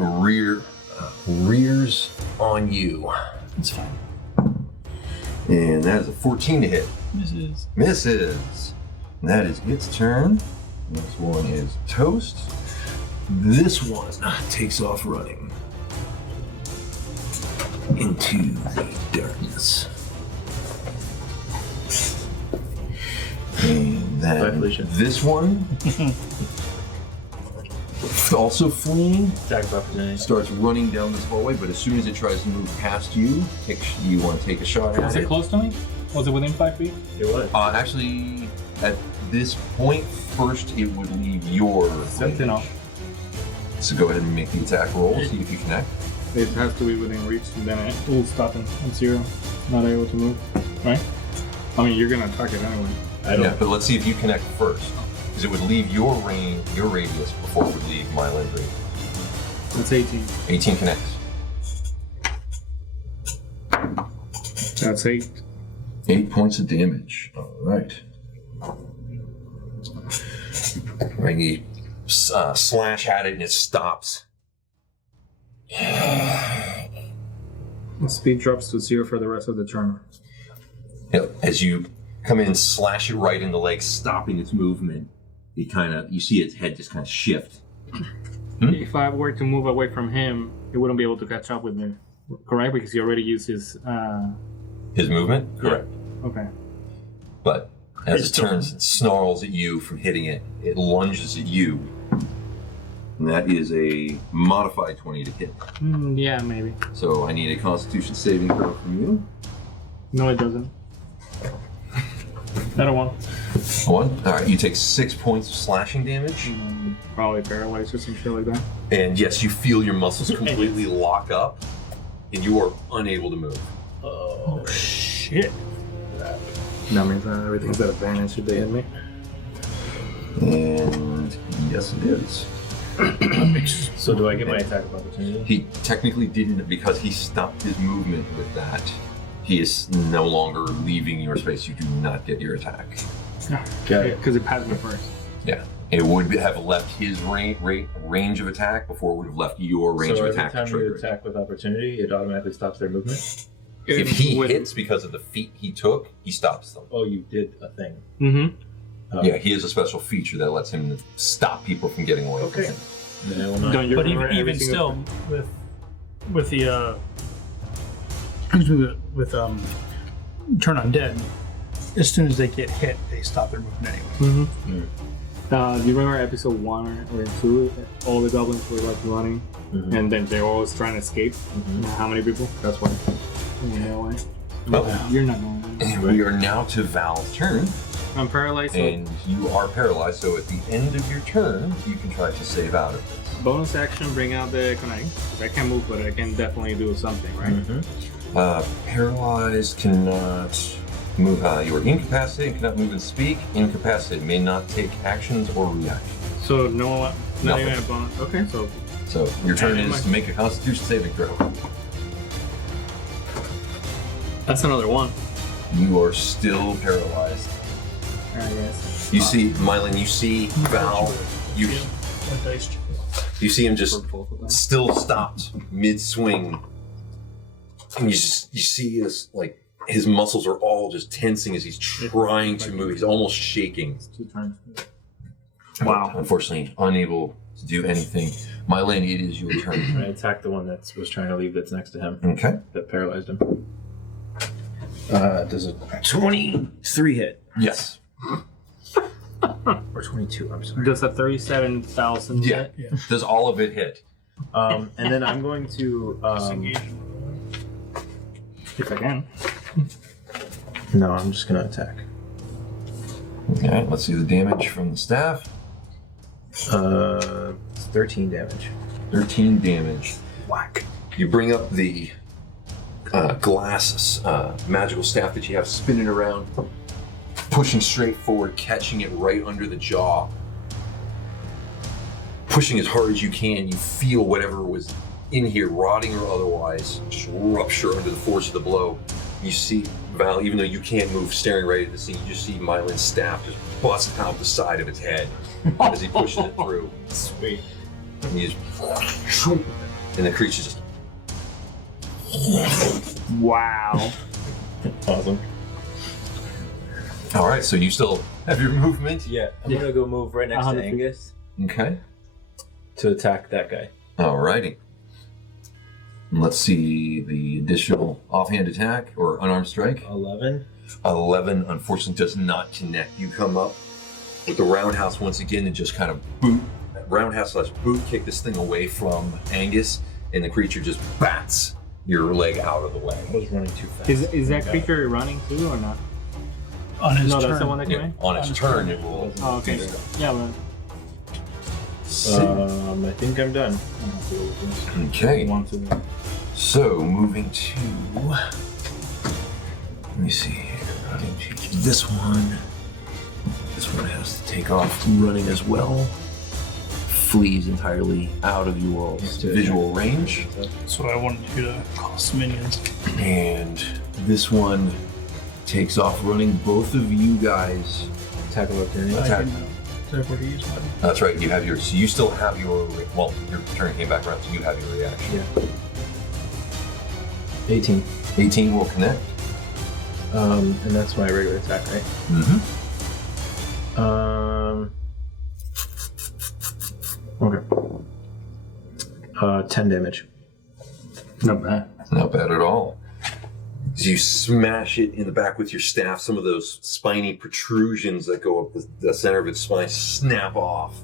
rears on you. It's fine. And that is a 14 to hit. Misses. Misses. And that is its turn. This one is toast. This one takes off running. into the darkness. And Bye, then Felicia. this one, also fleeing, Attack of opportunity. starts running down this hallway, but as soon as it tries to move past you, you want to take a shot at Was it close to me? Was it within 5 feet? It was. Actually, at this point, first it would leave your Something range. off. So go ahead and make the attack roll, see if you connect. It has to be within reach, and then it will stop him at 0. Not able to move. Right? I mean, you're gonna attack it anyway. I don't. Yeah, but let's see if you connect first. Because it would leave your range, your radius, before it would leave Meilin's radius. That's 18. 18 connects. That's 8. 8 points of damage. All right. When you slash at it and it stops. The speed drops to 0 for the rest of the turn. Yep. As you come in and slash it right in the leg, stopping its movement, you see its head just kind of shift. If I were to move away from him, he wouldn't be able to catch up with me. Correct? Because he already used his... His movement? Correct. Okay. But as It's it turns and snarls at you from hitting it, it lunges at you. And that is a modified 20 to hit. Yeah, maybe. So I need a Constitution saving throw from you. No, it doesn't. I don't want. 1. All right, you take 6 points of slashing damage. Probably paralyzed or some shit like that. And yes, you feel your muscles completely lock up, and you are unable to move. Oh, shit. That means everything's at advantage if they hit me. And yes, it is. So do I get my attack of opportunity? He technically didn't, because he stopped his movement with that. He is no longer leaving your space. You do not get your attack. Got it. Because it passed me first. Yeah. It would have left his range of attack before it would have left your range So of every attack to time you trigger it. attack with opportunity, it automatically stops their movement? If he With- hits because of the feat he took, he stops them. Oh, you did a thing. Mm-hmm. Oh. Yeah, he has a special feature that lets him stop people from getting away from Okay. him. Then I will not. Don't you But remember even every single still, with the with turn undead, as soon as they get hit, they stop their movement anyway. Do you remember episode 1 or 2? All the goblins were like running, and then they were always trying to escape. You know how many people? That's why. Away. Well, You're not going. and we are now to Val's turn, I'm paralyzed. So and you are paralyzed. So at the end of your turn, you can try to save out of this. bonus action, bring out the Konai. 'Cause I can't move, but I can definitely do something, right? Paralyzed cannot move. You are incapacitated, cannot move and speak. Incapacitated may not take actions or reactions. So no, not Nothing. even a bonus. Okay, so So your turn is to make a Constitution saving throw. that's another one. You are still paralyzed. I guess. You see, Meilin, you see Val, you One dice. you see him just For both of them. still stopped mid-swing. And you see this, like, his muscles are all just tensing as he's trying to move. He's almost shaking. 2 turns. Wow. Unfortunately, unable to do anything. Meilin, it is your turn. I attacked the one that was trying to leave that's next to him. Okay. That paralyzed him. Does a 23 hit? Yes. Or 22, I'm sorry. Does a 37,000 Yeah. hit? Does all of it hit? And then I'm going to... If I can. no, I'm just going to attack. Okay, let's see the damage from the staff. It's 13 damage. 13 damage. Whack. You bring up the glass magical staff that you have spinning around, pushing straight forward, catching it right under the jaw. Pushing as hard as you can, you feel whatever was in here, rotting or otherwise, just rupture under the force of the blow. You see Val, even though you can't move, staring right at the scene, you just see Meilin's staff just bust out the side of its head as he pushes it through. Sweet. And you just, and the creature just Wow. Awesome. all right, so you still have your movement? Yeah, I'm going to go move right next to 100 feet. Angus Okay. to attack that guy. All righty. Let's see the additional offhand attack or unarmed strike. 11. 11, unfortunately, does not connect. You come up with the roundhouse once again and just kind of roundhouse/boot kick this thing away from Angus, and the creature just bats your leg out of the way. I was running too fast. Is that creature running too or not? On his No, turn. that's the one that came in? On its turn, it will. Oh, okay. Yeah, well, I think I'm done. Okay. want to. So moving to. Let me see here. Running to this one. This one has to take off running as well. Flees entirely out of your visual range. So I wanted you to cost minions. And this one takes off running. Both of you guys. Attack of opportunity. Attack. Is that where to use one? That's right. You have your. So you still have your. Well, your turn came back around, so you have your reaction. Yeah. 18. 18 will connect. And that's my regular attack, right? Mm-hmm. Okay. 10 damage. Not bad. Not bad at all. As you smash it in the back with your staff, some of those spiny protrusions that go up the center of its spine snap off,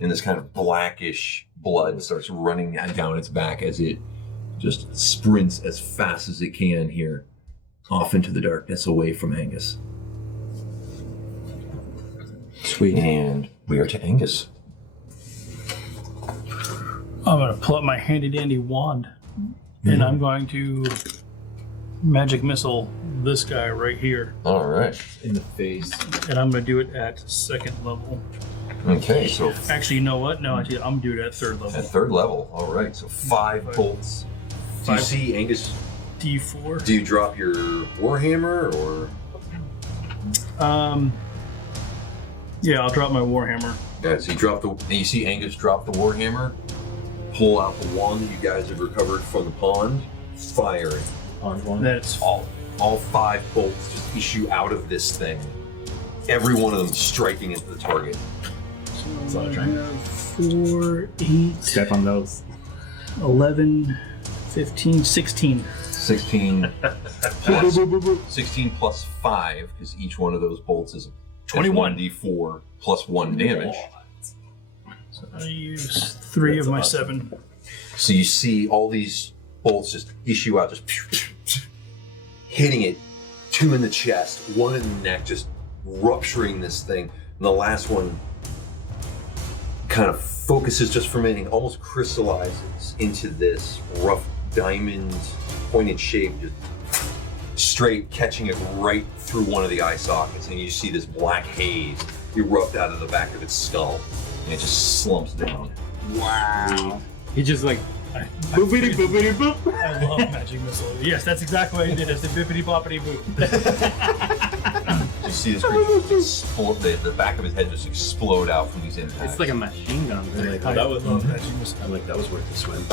and this kind of blackish blood starts running down its back as it just sprints as fast as it can here off into the darkness away from Angus. Sweet. And we are to Angus. I'm going to pull up my handy dandy wand, and I'm going to magic missile this guy right here, All right. In the face. and I'm going to do it at 2nd level. Okay, so Actually, you know what? No, actually, I'm going to do it at 3rd level. at 3rd level. All right, so 5 bolts. Do you 5. see Angus? D4. Do you drop your warhammer or? Yeah, I'll drop my warhammer. Yeah, so you drop and you see Angus drop the warhammer, pull out the wand that you guys have recovered from the pond, fire it. On one. That's All 5 bolts just issue out of this thing. Every one of them striking into the target. so I have 4, 8, Step on those. 11, 15, 16. 16 plus 5, because each one of those bolts is 21. 1d4 plus 1 damage. So I use 3 of my 7. So you see all these bolts just issue out, just hitting it, 2 in the chest, 1 in the neck, just rupturing this thing. And the last one kind of focuses just for a minute, almost crystallizes into this rough diamond pointed shape, just straight catching it right through one of the eye sockets. And you see this black haze erupt out of the back of its skull. And it just slumps down. Wow. He just like boopity boopity boop. I love magic missile. Yes, that's exactly what I did. It's the bippity boppity boop. You see this creature explode, the back of his head just explode out from these impacts. It's like a machine gun. Like, I that was love magic missile. I'm like, that was worth the swim.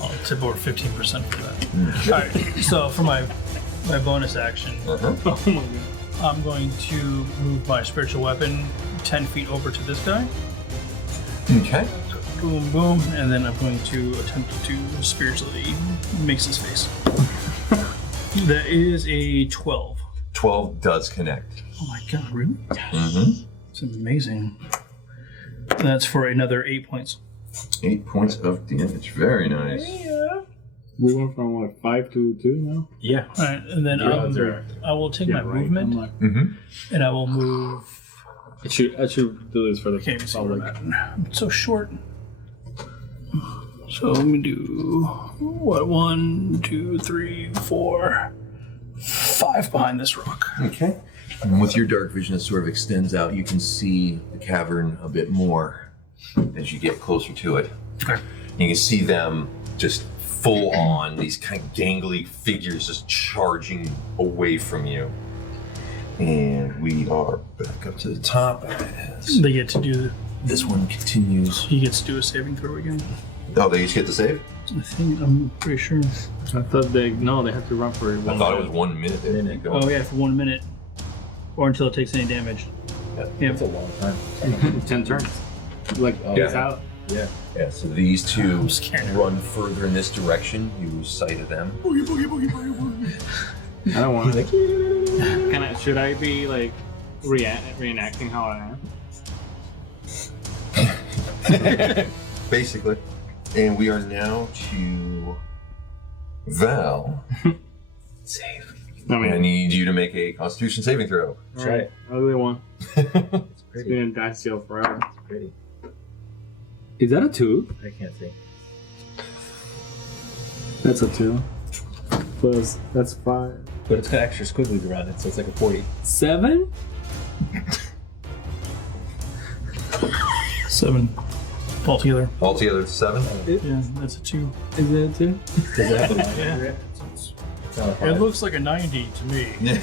I'll tip over 15% for that. Alright, so for my bonus action, Uh-huh. Oh my god. I'm going to move my spiritual weapon 10 feet over to this guy. Okay. Boom, boom, and then I'm going to attempt to spiritually mix his face. That is a 12. 12 does connect. Oh my god, really? Mm-hmm. It's amazing. That's for another 8 points. 8 points of damage. Very nice. We went from what 5 to 2 now. Yeah. Alright, and then I will take my movement, Mm-hmm. and I will move. I should do this for the Can't even see where public. I'm at. I'm so short. So let me do what? 1, 2, 3, 4, 5 behind this rock. Okay. And with your dark vision, it sort of extends out. You can see the cavern a bit more as you get closer to it. Okay. You can see them just full on, these kind of gangly figures just charging away from you. And we are back up to the top. As They get to do. this one continues. He gets to do a saving throw again. Oh, they each get the save? I think I'm pretty sure. I thought they had to run for I one. thought it was 1 minute. There you go. Oh yeah, for 1 minute, or until it takes any damage. Yeah. That's a long time. 10 turns. Like Yeah. he's out. Yeah. Yeah, so these two I'm scared. run further in this direction. You lose sight of them. Boogie, boogie, boogie, boogie, boogie. I don't want to. Can I? Should I be like reenacting how I am? Basically. And we are now to Val. Save. I I mean, need you to make a Constitution saving throw. Try it. I really want. It's It's pretty. been in dice jail forever. It's pretty. Is that a 2? I can't see. That's a 2. Plus, that's 5. But it's got extra squigglies around it, so it's like a 40. 7? 7 altogether. Altogether, 7. Yeah, that's a 2. Is it a 2? Does it have a line Yeah. under it? It's not a 5. It looks like a 90 to me. You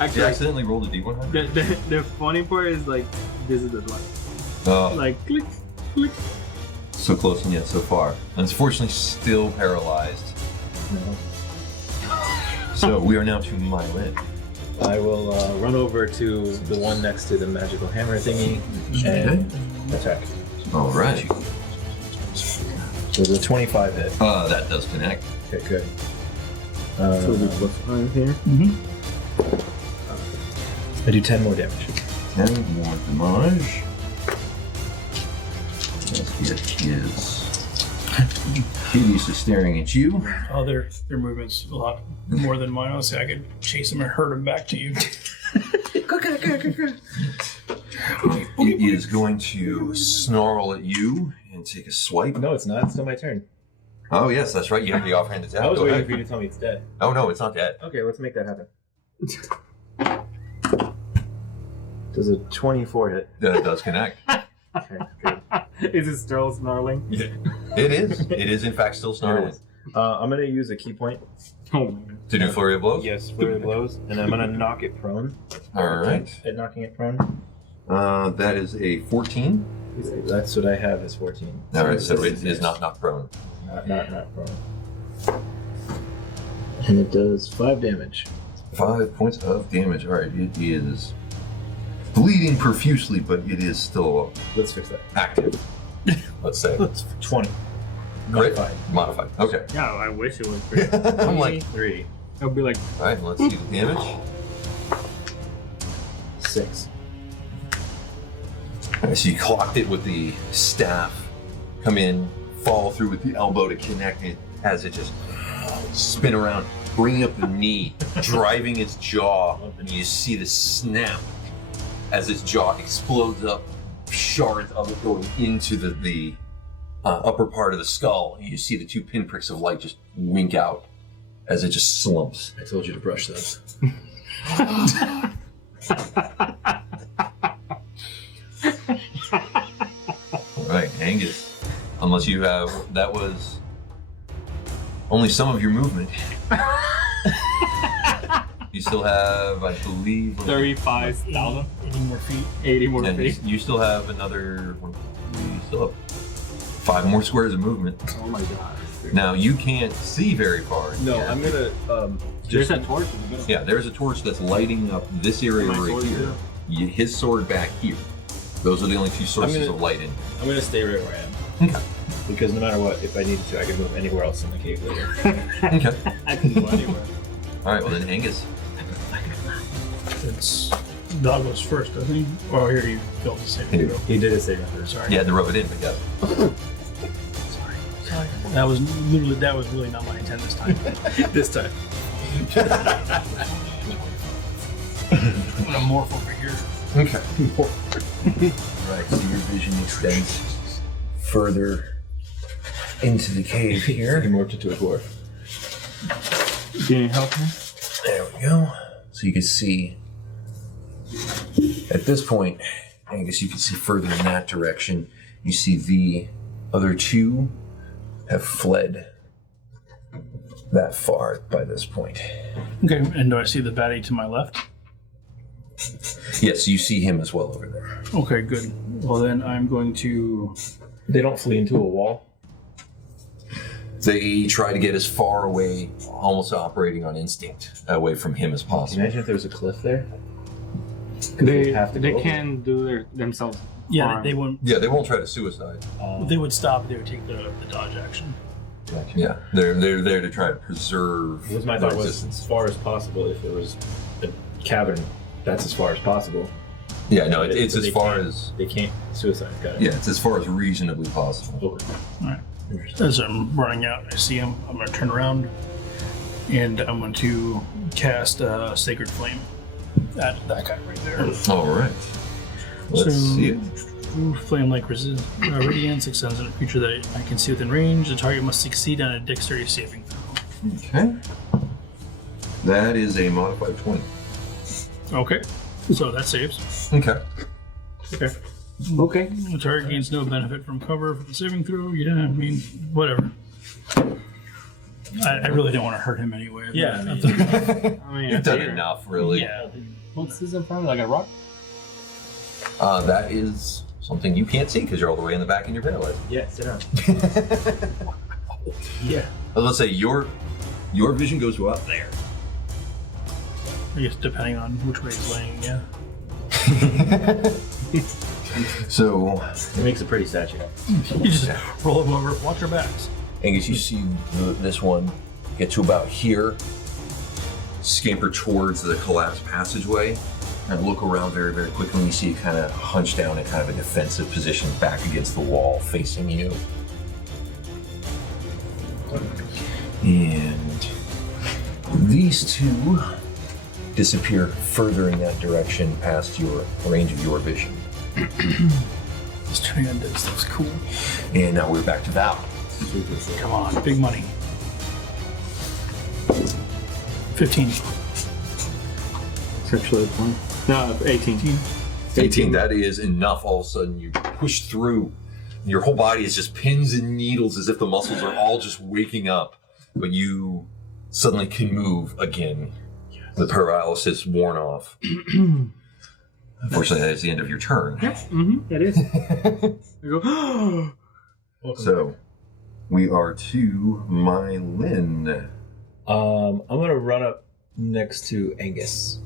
Actually, accidentally rolled a D100? the funny part is like, this is the one. Oh, Like, click, click. so close and yet so far. Unfortunately, still paralyzed. No. So we are now to Meilin. I will run over to the one next to the magical hammer thingy and attack. All right. There's a 25 hit. That does connect. Okay, good. So we plus 5 here. I do 10 more damage. 10 more damage. It is hideously staring at you. Oh, their movement's a lot more than mine. Honestly, I could chase him and herd him back to you. It is going to snarl at you and take a swipe. No, it's not. It's still my turn. Oh, yes, that's right. You have the offhand attack. I was Go waiting ahead. for you to tell me it's dead. Oh, no, it's not dead. Okay, let's make that happen. Does a 24 hit? That does connect. Okay, good. Is it still snarling? Yeah. It is. It is, in fact, still snarling. I'm going to use a key point. Oh man. To do flurry of blows? Yes, flurry of blows. And I'm going to knock it prone. All right. At knocking it prone. That is a 14. That's what I have is 14. All right, so it is not knocked prone. Not prone. And it does 5 damage. 5 points of damage. All right, it is bleeding profusely, but it is still Let's fix that. active. Let's say 20. Crit? Modified. Modified. Okay. Yeah, I wish it was great. I'm like, 3. I'd be like, all right, let's see the damage. 6. All right, so you clocked it with the staff, come in, fall through with the elbow to connect it as it just spin around, bringing up the knee, driving its jaw, and you see the snap as its jaw explodes up, shards of it going into the upper part of the skull. And you see the 2 pinpricks of light just wink out as it just slumps. I told you to brush those. All right, Angus. Unless you have, that was only some of your movement. You still have, I believe, 35,000? 80 more feet. 80 more and feet. you still have another. You still have 5 more squares of movement. Oh my god. Now you can't see very far. No, here. I'm going to... There's that torch in the middle. Yeah, there's a torch that's lighting up this area My right sword here. too. His sword back here. Those are the only 2 sources gonna- of light in. I'm going to stay right where I am. Okay. Because no matter what, if I needed to, I could move anywhere else in the cave later. Okay. I can go anywhere. All right. Well then, Angus. It's dog goes first, doesn't he? Oh, here you built the same. Here. He did a saving throw. Sorry. You had to rub it in, but yes. Sorry. That was really not my intent this time. This time. I'm gonna morph over here. Okay. Right, so your vision extends further into the cave He here. morphed into a dwarf. Can you help me? There we go. So you can see, at this point, Angus, you can see further in that direction. You see the other 2 have fled that far by this point. Okay, and do I see the baddie to my left? Yes, you see him as well over there. Okay, good. Well, then I'm going to. They don't flee into a wall. They try to get as far away, almost operating on instinct, away from him as possible. Imagine if there was a cliff there. They have to go over. can do themselves. Yeah, harm. they wouldn't. Yeah, they won't try to suicide. They would stop. They would take the dodge action. Gotcha. Yeah, they're there to try to preserve Because my their thought was existence. as far as possible. If there was a cabin, that's as far as possible. Yeah, no, But it's but as they far can't- as they can't suicide. Got it. yeah, it's as far as reasonably possible. Okay. All right. Interesting. As I'm running out, I see him. I'm going to turn around, and I'm going to cast Sacred Flame at that guy right there. All right, let's see it. Flame-like radiance extends on a creature that I can see within range. The target must succeed on a Dexterity saving throw. Okay, that is a modified 20. Okay, so that saves. Okay. Okay. The target gains no benefit from cover for the saving throw. Yeah, I mean, whatever. I really don't want to hurt him anyway. Yeah, I mean, I mean, You've done enough, really. Yeah. What's this in front of me? Like a rock? That is something you can't see because you're all the way in the back and you're paralyzed. yeah, sit down. Yeah. Let's say your vision goes to up there. I guess depending on which way he's laying, yeah. So, It makes a pretty statue. You just roll him over. Watch your backs. Angus, you see this one get to about here, scamper towards the collapsed passageway, and look around very, very quickly, and you see it kind of hunch down in kind of a defensive position back against the wall facing you. And these two disappear further in that direction past your range of your vision. Just turning on this. That's cool. And now we're back to Val. Come on, big money. 15. It's actually 20. No, 18. 18, that is enough. All of a sudden, you push through. Your whole body is just pins and needles as if the muscles are all just waking up. But you suddenly can move again. The paralysis worn off. Unfortunately, that is the end of your turn. It is. I go, So, we are to Meilin. I'm gonna run up next to Angus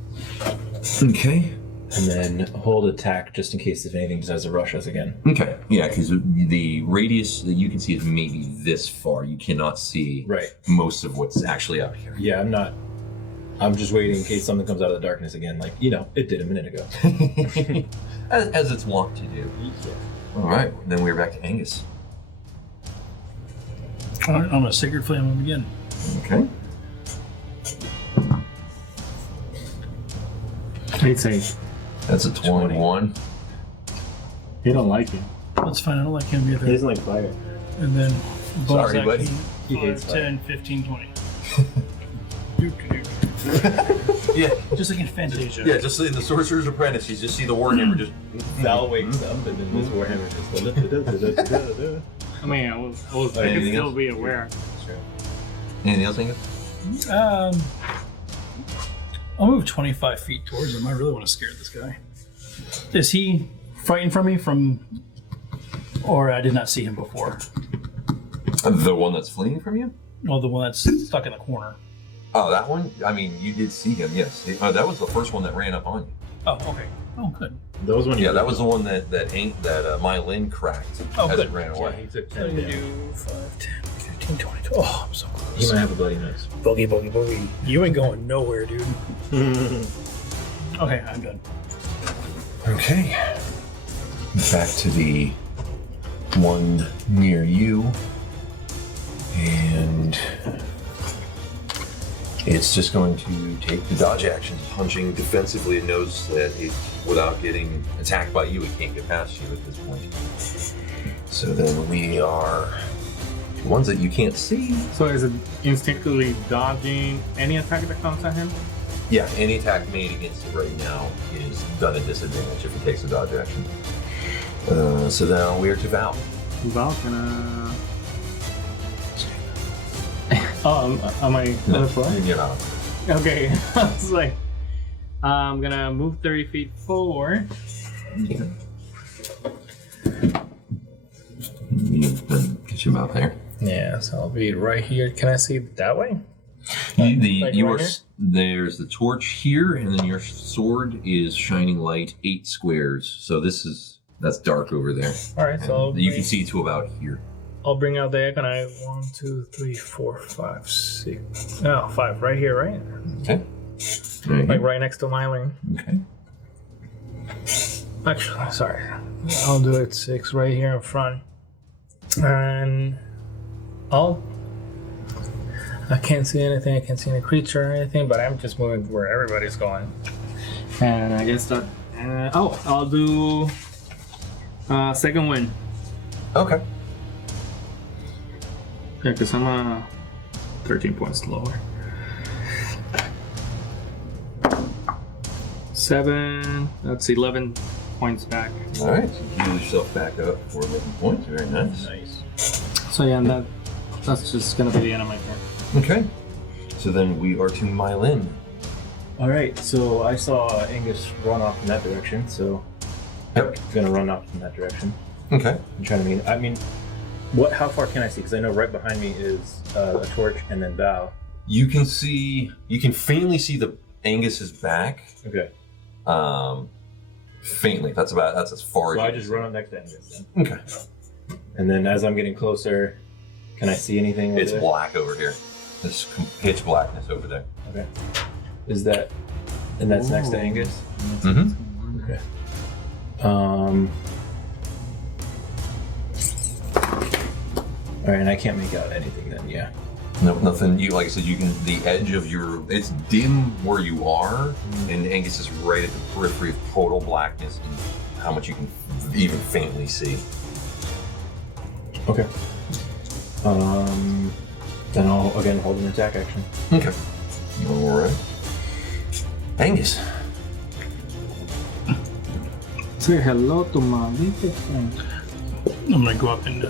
Okay. and then hold attack just in case if anything decides to rush us again. Okay. Yeah, because the radius that you can see is maybe this far. You cannot see Right. most of what's actually out here. Yeah, I'm just waiting in case something comes out of the darkness again, like, it did a minute ago. as it's wont to do. All right, then we're back to Angus. All right, I'm going to Sacred Flame him again. Okay. I'd say That's a 21. he don't like it. That's fine. I don't like him either. doesn't like fire. And then bonus Sorry, buddy. action, He hates 5, 10, 15, 20. Yeah. Just like in Fantasia. Yeah, just in the Sorcerer's Apprentice, you just see the Warhammer just... Val wakes up and then this Warhammer just goes. I mean, I was I Anything could still else? be aware. Anything else, Angus? I'll move 25 feet towards him. I really want to scare this guy. Is he frightened from me or I did not see him before? The one that's fleeing from you? Oh, the one that's stuck in the corner. Oh, that one? I mean, you did see him, yes. That was the first one that ran up on you. Oh, okay. Oh, good. Those one. Yeah, that was the one that Meilin cracked Oh, as good. it ran Yeah, away. he took So 10 you down. do 5, 10, 15, 20. Oh, I'm so He close. might have a bloody nose. Boogie, boogie, boogie. You ain't going nowhere, dude. Okay, I'm done. Okay. Back to the one near you. And it's just going to take the dodge action, punching defensively. It knows that without getting attacked by you, it can't get past you at this point. So then we are the ones that you can't see. So is it instinctively dodging any attack that comes at him? Yeah, any attack made against it right now is done at disadvantage if it takes a dodge action. So now we're to Val. Val, can am I on the floor? You're not. Okay, I was like, I'm gonna move 30 feet forward. Get you about there. Yeah, so I'll be right here. Can I see that way? There's the torch here, and then your sword is shining light 8 squares. So that's dark over there. All right, so you can see to about here. I'll bring out the Egonite. 1, 2, 3, 4, 5, 6. Oh, 5 right here, right? Okay. Like right next to Meilin. Okay. Actually, sorry. I'll do it 6 right here in front. And I can't see anything. I can't see any creature or anything, but I'm just moving where everybody's going. And I guess that. I'll do second wind. Okay. Yeah, because I'm 13 points lower. 7. That's 11 points back. All right. So you heal yourself back up for 11 points. Very nice. Nice. So yeah, and that's just gonna be the end of my turn. Okay. So then we are to Meilin. All right, so I saw Angus run off in that direction, so Yep. I'm gonna run off in that direction. Okay. I'm trying to how far can I see? Because I know right behind me is a torch and then Val. You can faintly see the Angus's back. Okay. Faintly. That's as far So as I you just can run up next to Angus then. see. Okay. And then as I'm getting closer, can I see anything over It's there? black over here. There's pitch blackness over there. Okay. Is that... And that's next to Angus? Mm-hmm. Okay. Alright, and I can't make out anything then, yeah. No, nothing. Like I said, the edge of it's dim where you are, and Angus is right at the periphery of total blackness and how much you can even faintly see. Okay. Then I'll again hold an attack action. Okay. All right. Angus. Say hello to my little friend. I'm gonna go up and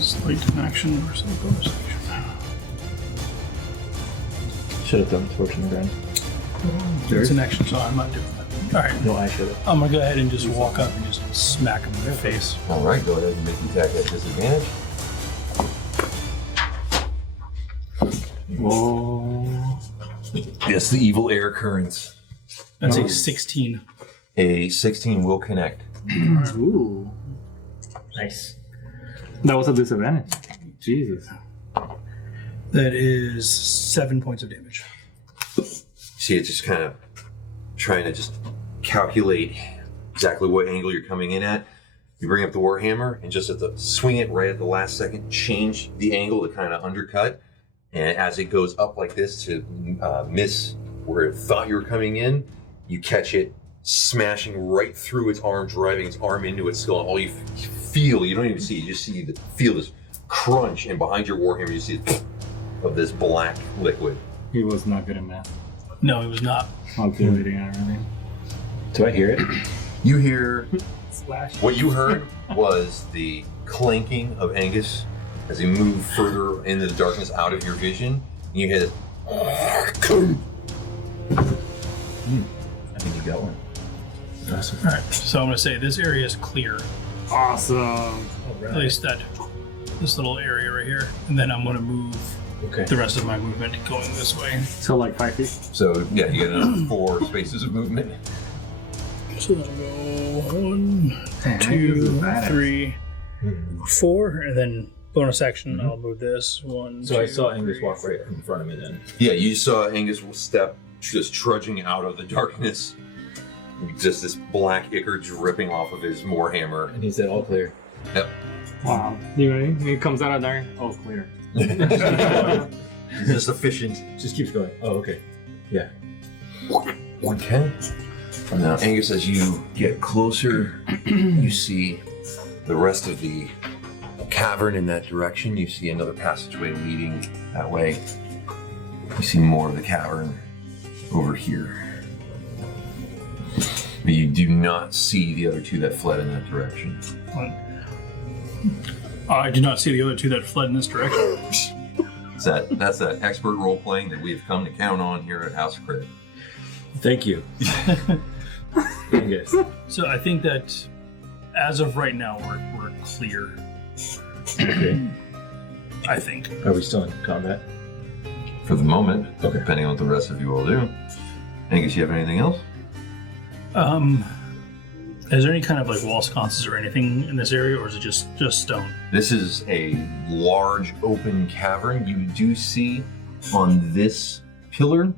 select an action or select bonus action. Should have thrown the torch in the ground. It's an action, so I'm not doing that. All right. No, I should have. I'm gonna go ahead and just walk up and just smack him in the face. All right. Go ahead and make the attack at disadvantage. Whoa. Yes, the evil air currents. That's a 16. A 16 will connect. Ooh. Nice. That was a disadvantage. Jesus. That is 7 points of damage. See, it's just kind of trying to just calculate exactly what angle you're coming in at. You bring up the Warhammer and just swing it right at the last second, change the angle to kind of undercut. And as it goes up like this to miss where it thought you were coming in, you catch it smashing right through its arm, driving its arm into its skull. And all you feel, you don't even see, you just feel this crunch, and behind your Warhammer you see of this black liquid. He was not good at math. No, it was not. Calculating everything. Do I hear it? You hear, Splash. what you heard was the clanking of Angus as he moved further into the darkness out of your vision. And you hear this. I think you got one. Awesome. All right, so I'm gonna say this area is clear. Awesome. At least this little area right here, and then I'm gonna move Okay. the rest of my movement going this way. So like 5 feet. So yeah, you get another 4 spaces of movement. So that'll go 1, 2, 3, 4, and then bonus action. I'll move this 1. So 2, I saw Angus 3. walk right in front of me then. Yeah, you saw Angus step just trudging out of the darkness. Just this black ichor dripping off of his Warhammer. And he said all clear. Yep. Wow. You ready? He comes out of there. Oh, clear. He's just efficient. Just keeps going. Oh, okay. Yeah. Okay. And now, Angus, as you get closer, you see the rest of the cavern in that direction. You see another passageway leading that way. You see more of the cavern over here. But you do not see the other 2 that fled in that direction. I did not see the other 2 that fled in this direction. That's that expert role playing that we have come to count on here at House Crit. Thank you. Angus. So I think that as of right now, we're clear. Okay. I think. Are we still in combat? For the moment, Okay. depending on what the rest of you will do. Angus, you have anything else? Is there any kind of like wall sconces or anything in this area, or is it just stone? This is a large open cavern. You do see on this pillar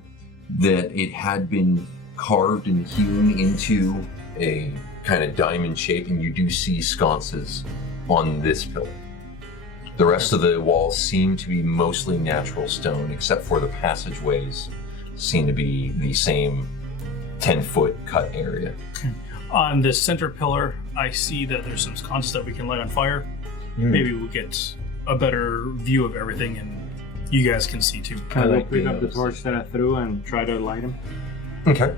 that it had been carved and hewn into a kind of diamond shape, and you do see sconces on this pillar. The rest of the walls seem to be mostly natural stone, except for the passageways seem to be the same 10-foot cut area. On this center pillar, I see that there's some sconces that we can light on fire. Maybe we'll get a better view of everything, and you guys can see too. Can I like pick the up the torch that I threw and try to light him? Okay.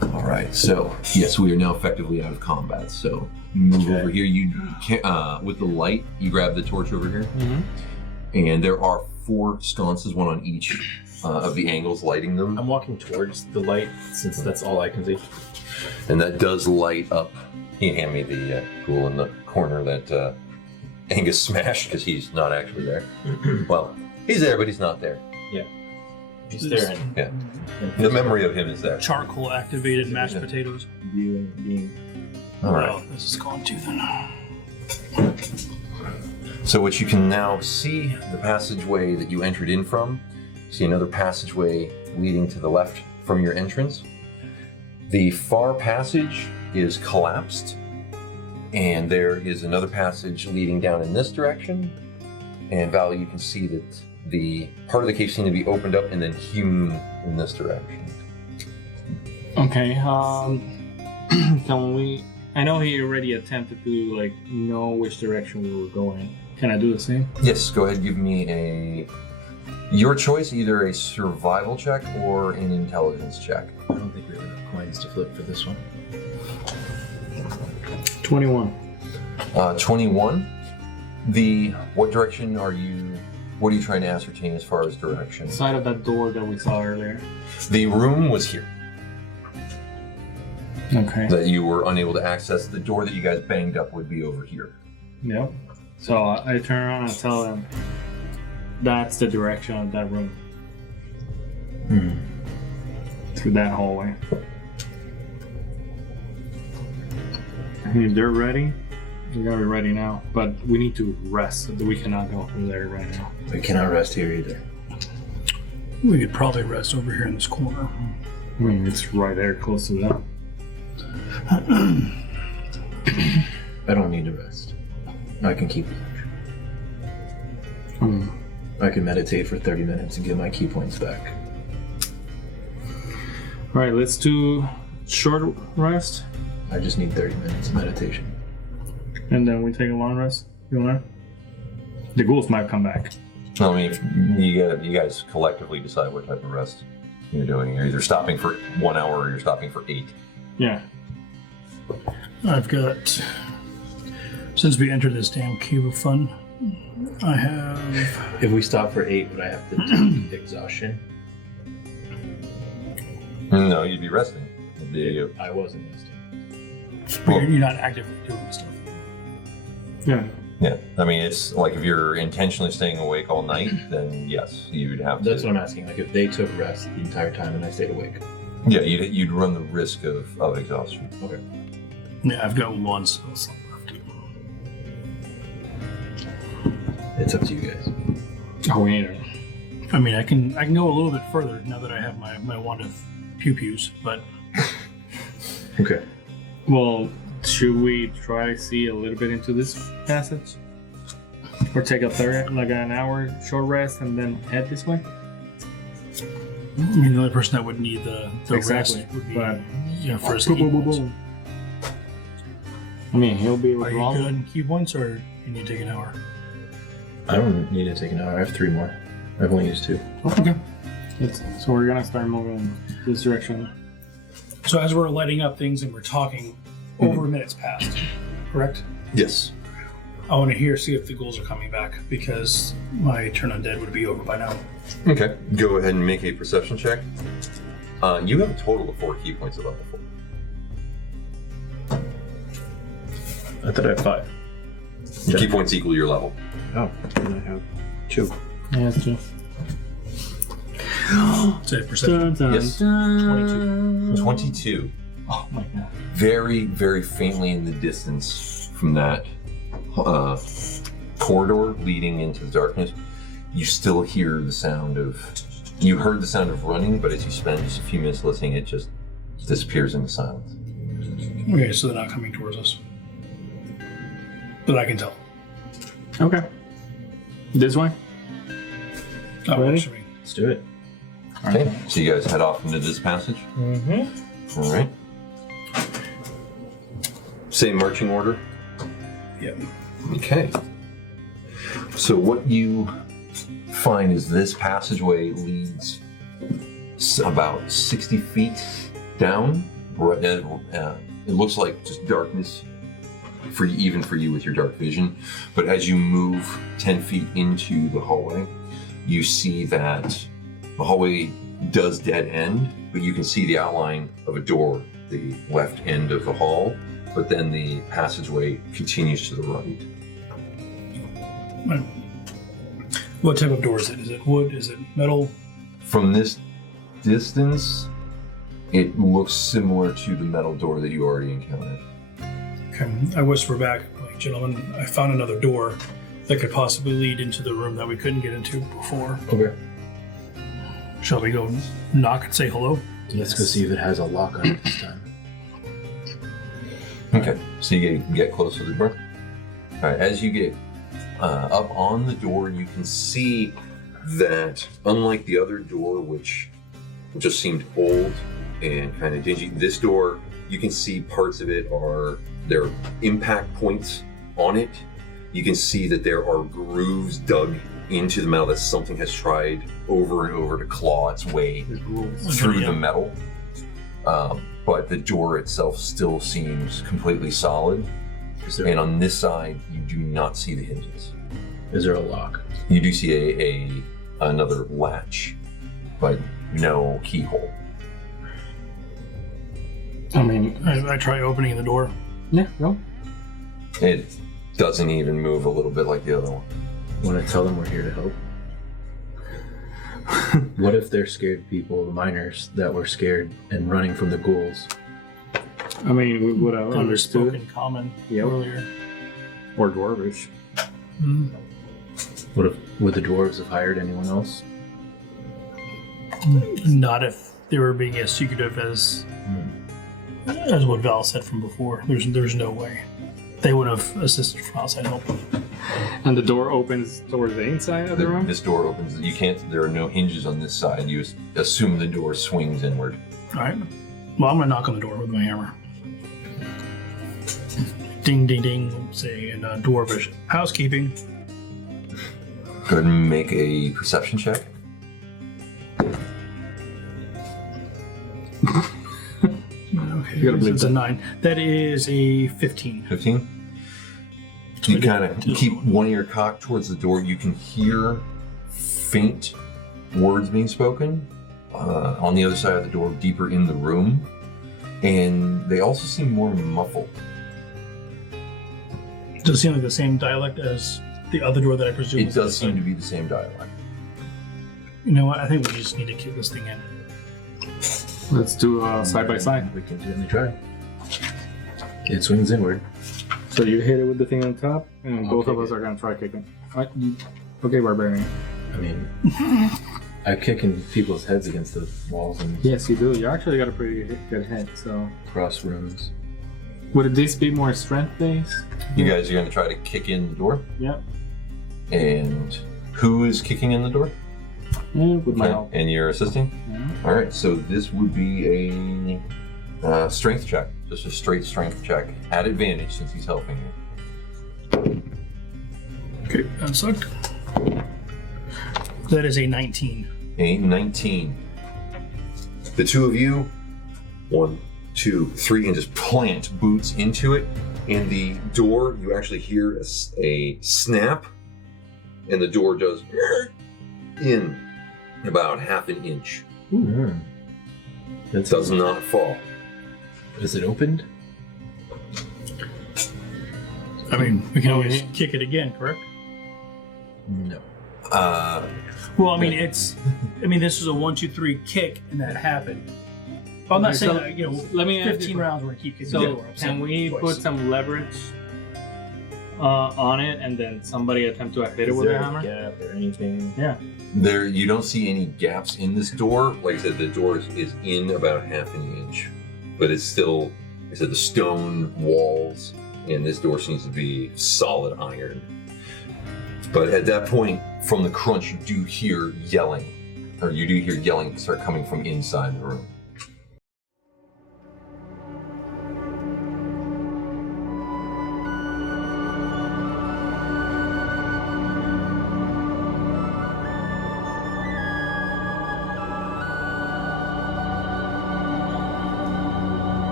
All right. So yes, we are now effectively out of combat. So move over here. You can, with the light, you grab the torch over here, and there are 4 sconces, one on each of the angles, lighting them. I'm walking towards the light since that's all I can see. And that does light up. He hand me the tool in the corner that Angus smashed because he's not actually there. Well, he's there, but he's not there. He's there and Yeah, the memory of him is there. Charcoal activated mashed potatoes. viewing being. All right. Well, this is gone too then. So what you can now see, the passageway that you entered in from, see another passageway leading to the left from your entrance. The far passage is collapsed, and there is another passage leading down in this direction. And Val, you can see that the part of the cave seemed to be opened up and then hewn in this direction. Okay, can we... I know he already attempted to, like, know which direction we were going. Can I do the same? Yes, go ahead, give me your choice, either a survival check or an intelligence check. I don't think we have enough coins to flip for this one. 21. 21. What direction are you... What are you trying to ascertain as far as direction? Side of that door that we saw earlier. The room was here, Okay. that you were unable to access. The door that you guys banged up would be over here. Yep. So I turn around and tell them that's the direction of that room. Through that hallway. If they're ready, we gotta be ready now. But we need to rest. We cannot go from there right now. We cannot rest here either. We could probably rest over here in this corner. I mean, it's right there, close to them. I don't need to rest. I can keep watch. I can meditate for 30 minutes and get my key points back. Alright, let's do short rest, I just need 30 minutes of meditation. and then we take a long rest. You want to? The ghouls might come back. I mean, you guys collectively decide what type of rest you're doing. You're either stopping for 1 hour or you're stopping for 8. Yeah. I've got... Since we entered this damn cave of fun, I have... If we stop for 8, would I have to do exhaustion? No, you'd be resting. I wasn't resting. But you're not actively doing stuff. Yeah. Yeah, I mean, it's like if you're intentionally staying awake all night, then yes, you'd have to. That's what I'm asking. Like, if they took rest the entire time and I stayed awake. Yeah, you'd run the risk of exhaustion. Okay. Yeah, I've got one spell slot left. It's up to you guys. Oh, we need it. I mean, I can go a little bit further now that I have my wand of pew-pews, but... Okay. Well, should we try to see a little bit into this passage? Or take a third, like an hour short rest and then head this way? I mean, the only person that would need the Exactly, rest would be, but- for his Boom, key boom, boom, points. boom. I mean, he'll be Are you long. good in key points, or you need to take an hour? I don't need to take an hour. I have 3 more. I've only used 2. Okay. So we're gonna start moving this direction. So as we're lighting up things and we're talking, over a minute's passed, correct? Yes. I want to see if the ghouls are coming back, because my turn undead would be over by now. Okay. Go ahead and make a perception check. You have a total of 4 key points at level 4. I thought I had 5. Your key points equal your level. Oh, and I have 2. Yeah, that's true. Say perception. Yes. 22. Oh my god. Very, very faintly in the distance from that corridor leading into the darkness, you still hear the sound of... You heard the sound of running, but as you spend just a few minutes listening, it just disappears into silence. Okay, so they're not coming towards us. That I can tell. Okay. This way? Oh, Ready? works for me. Let's do it. Okay, so you guys head off into this passage. Mm-hmm. All right. Same marching order. Yep. Okay. So what you find is this passageway leads about 60 feet down. It looks like just darkness, even for you with your dark vision. But as you move 10 feet into the hallway, you see that the hallway does dead end, but you can see the outline of a door, the left end of the hall, but then the passageway continues to the right. Right. What type of door is it? Is it wood? Is it metal? From this distance, it looks similar to the metal door that you already encountered. Okay. I whisper back, like, gentlemen, I found another door that could possibly lead into the room that we couldn't get into before. Okay. Shall we go knock and say hello? Let's go see if it has a lock on it this time. Okay, so you get close to the door. All right, as you get up on the door, you can see that unlike the other door, which just seemed old and kind of dingy, this door, you can see parts of it there are impact points on it. You can see that there are grooves dug into the metal that something has tried over and over to claw its way through the metal. But the door itself still seems completely solid. And on this side, you do not see the hinges. Is there a lock? You do see another latch, but no keyhole. I mean, I try opening the door. yeah, no. It doesn't even move a little bit like the other one. Want to tell them we're here to help? What if they're scared people, the miners, that were scared and running from the ghouls? I mean, we would have understood. Spoken common Yep. earlier. Or dwarvish. Would the dwarves have hired anyone else? Not if they were being as secretive as what Val said from before. There's no way. They would have assisted from outside help. And the door opens towards the inside of the room? This door opens. There are no hinges on this side. You assume the door swings inward. All right. Well, I'm gonna knock on the door with my hammer. Ding, ding, ding. Say in dwarvish. Housekeeping. Go ahead and make a perception check. Okay. You gotta believe it's a 9. That is a 15. 15. You kind of keep one ear cocked towards the door. You can hear faint words being spoken on the other side of the door, deeper in the room, and they also seem more muffled. Does it seem like the same dialect as the other door that I presume? It does seem to be the same dialect. You know what? I think we just need to keep this thing in. Let's do side by side. We can certainly try. It swings inward. So you hit it with the thing on top, and both of Okay. us are gonna try kicking. Okay, barbarian. I mean, I kick in people's heads against the walls and Yes, you do. You actually got a pretty good hit. So, cross rooms. would this be more strength based? You guys are going to try to kick in the door, Yep. and who is kicking in the door? Yeah, with my Okay, help. and you're assisting? Mhm. All right, so this would be a strength check, just a straight strength check at advantage since he's helping you. Okay, that sucked. That is a 19. A 19. The two of you, 1, 2, 3, and just plant boots into it. And the door, you actually hear a snap, and the door does in about half an inch. Mm. That Does not fall. Is it opened? I mean, we can always kick it again, correct? No. Well, I mean, this is a 1, 2, 3 kick, and that happened. But I'm not saying that, let me ask 15 you- rounds we're gonna keep kicking So the door. I'm can saying we twice. put some leverage on it, and then somebody attempt to hit it Is with there a a hammer? gap or anything? Yeah. There, you don't see any gaps in this door. Like I said, the door is in about half an inch, but it's still, like I said, the stone walls, and this door seems to be solid iron. But at that point, from the crunch, you do hear yelling start coming from inside the room.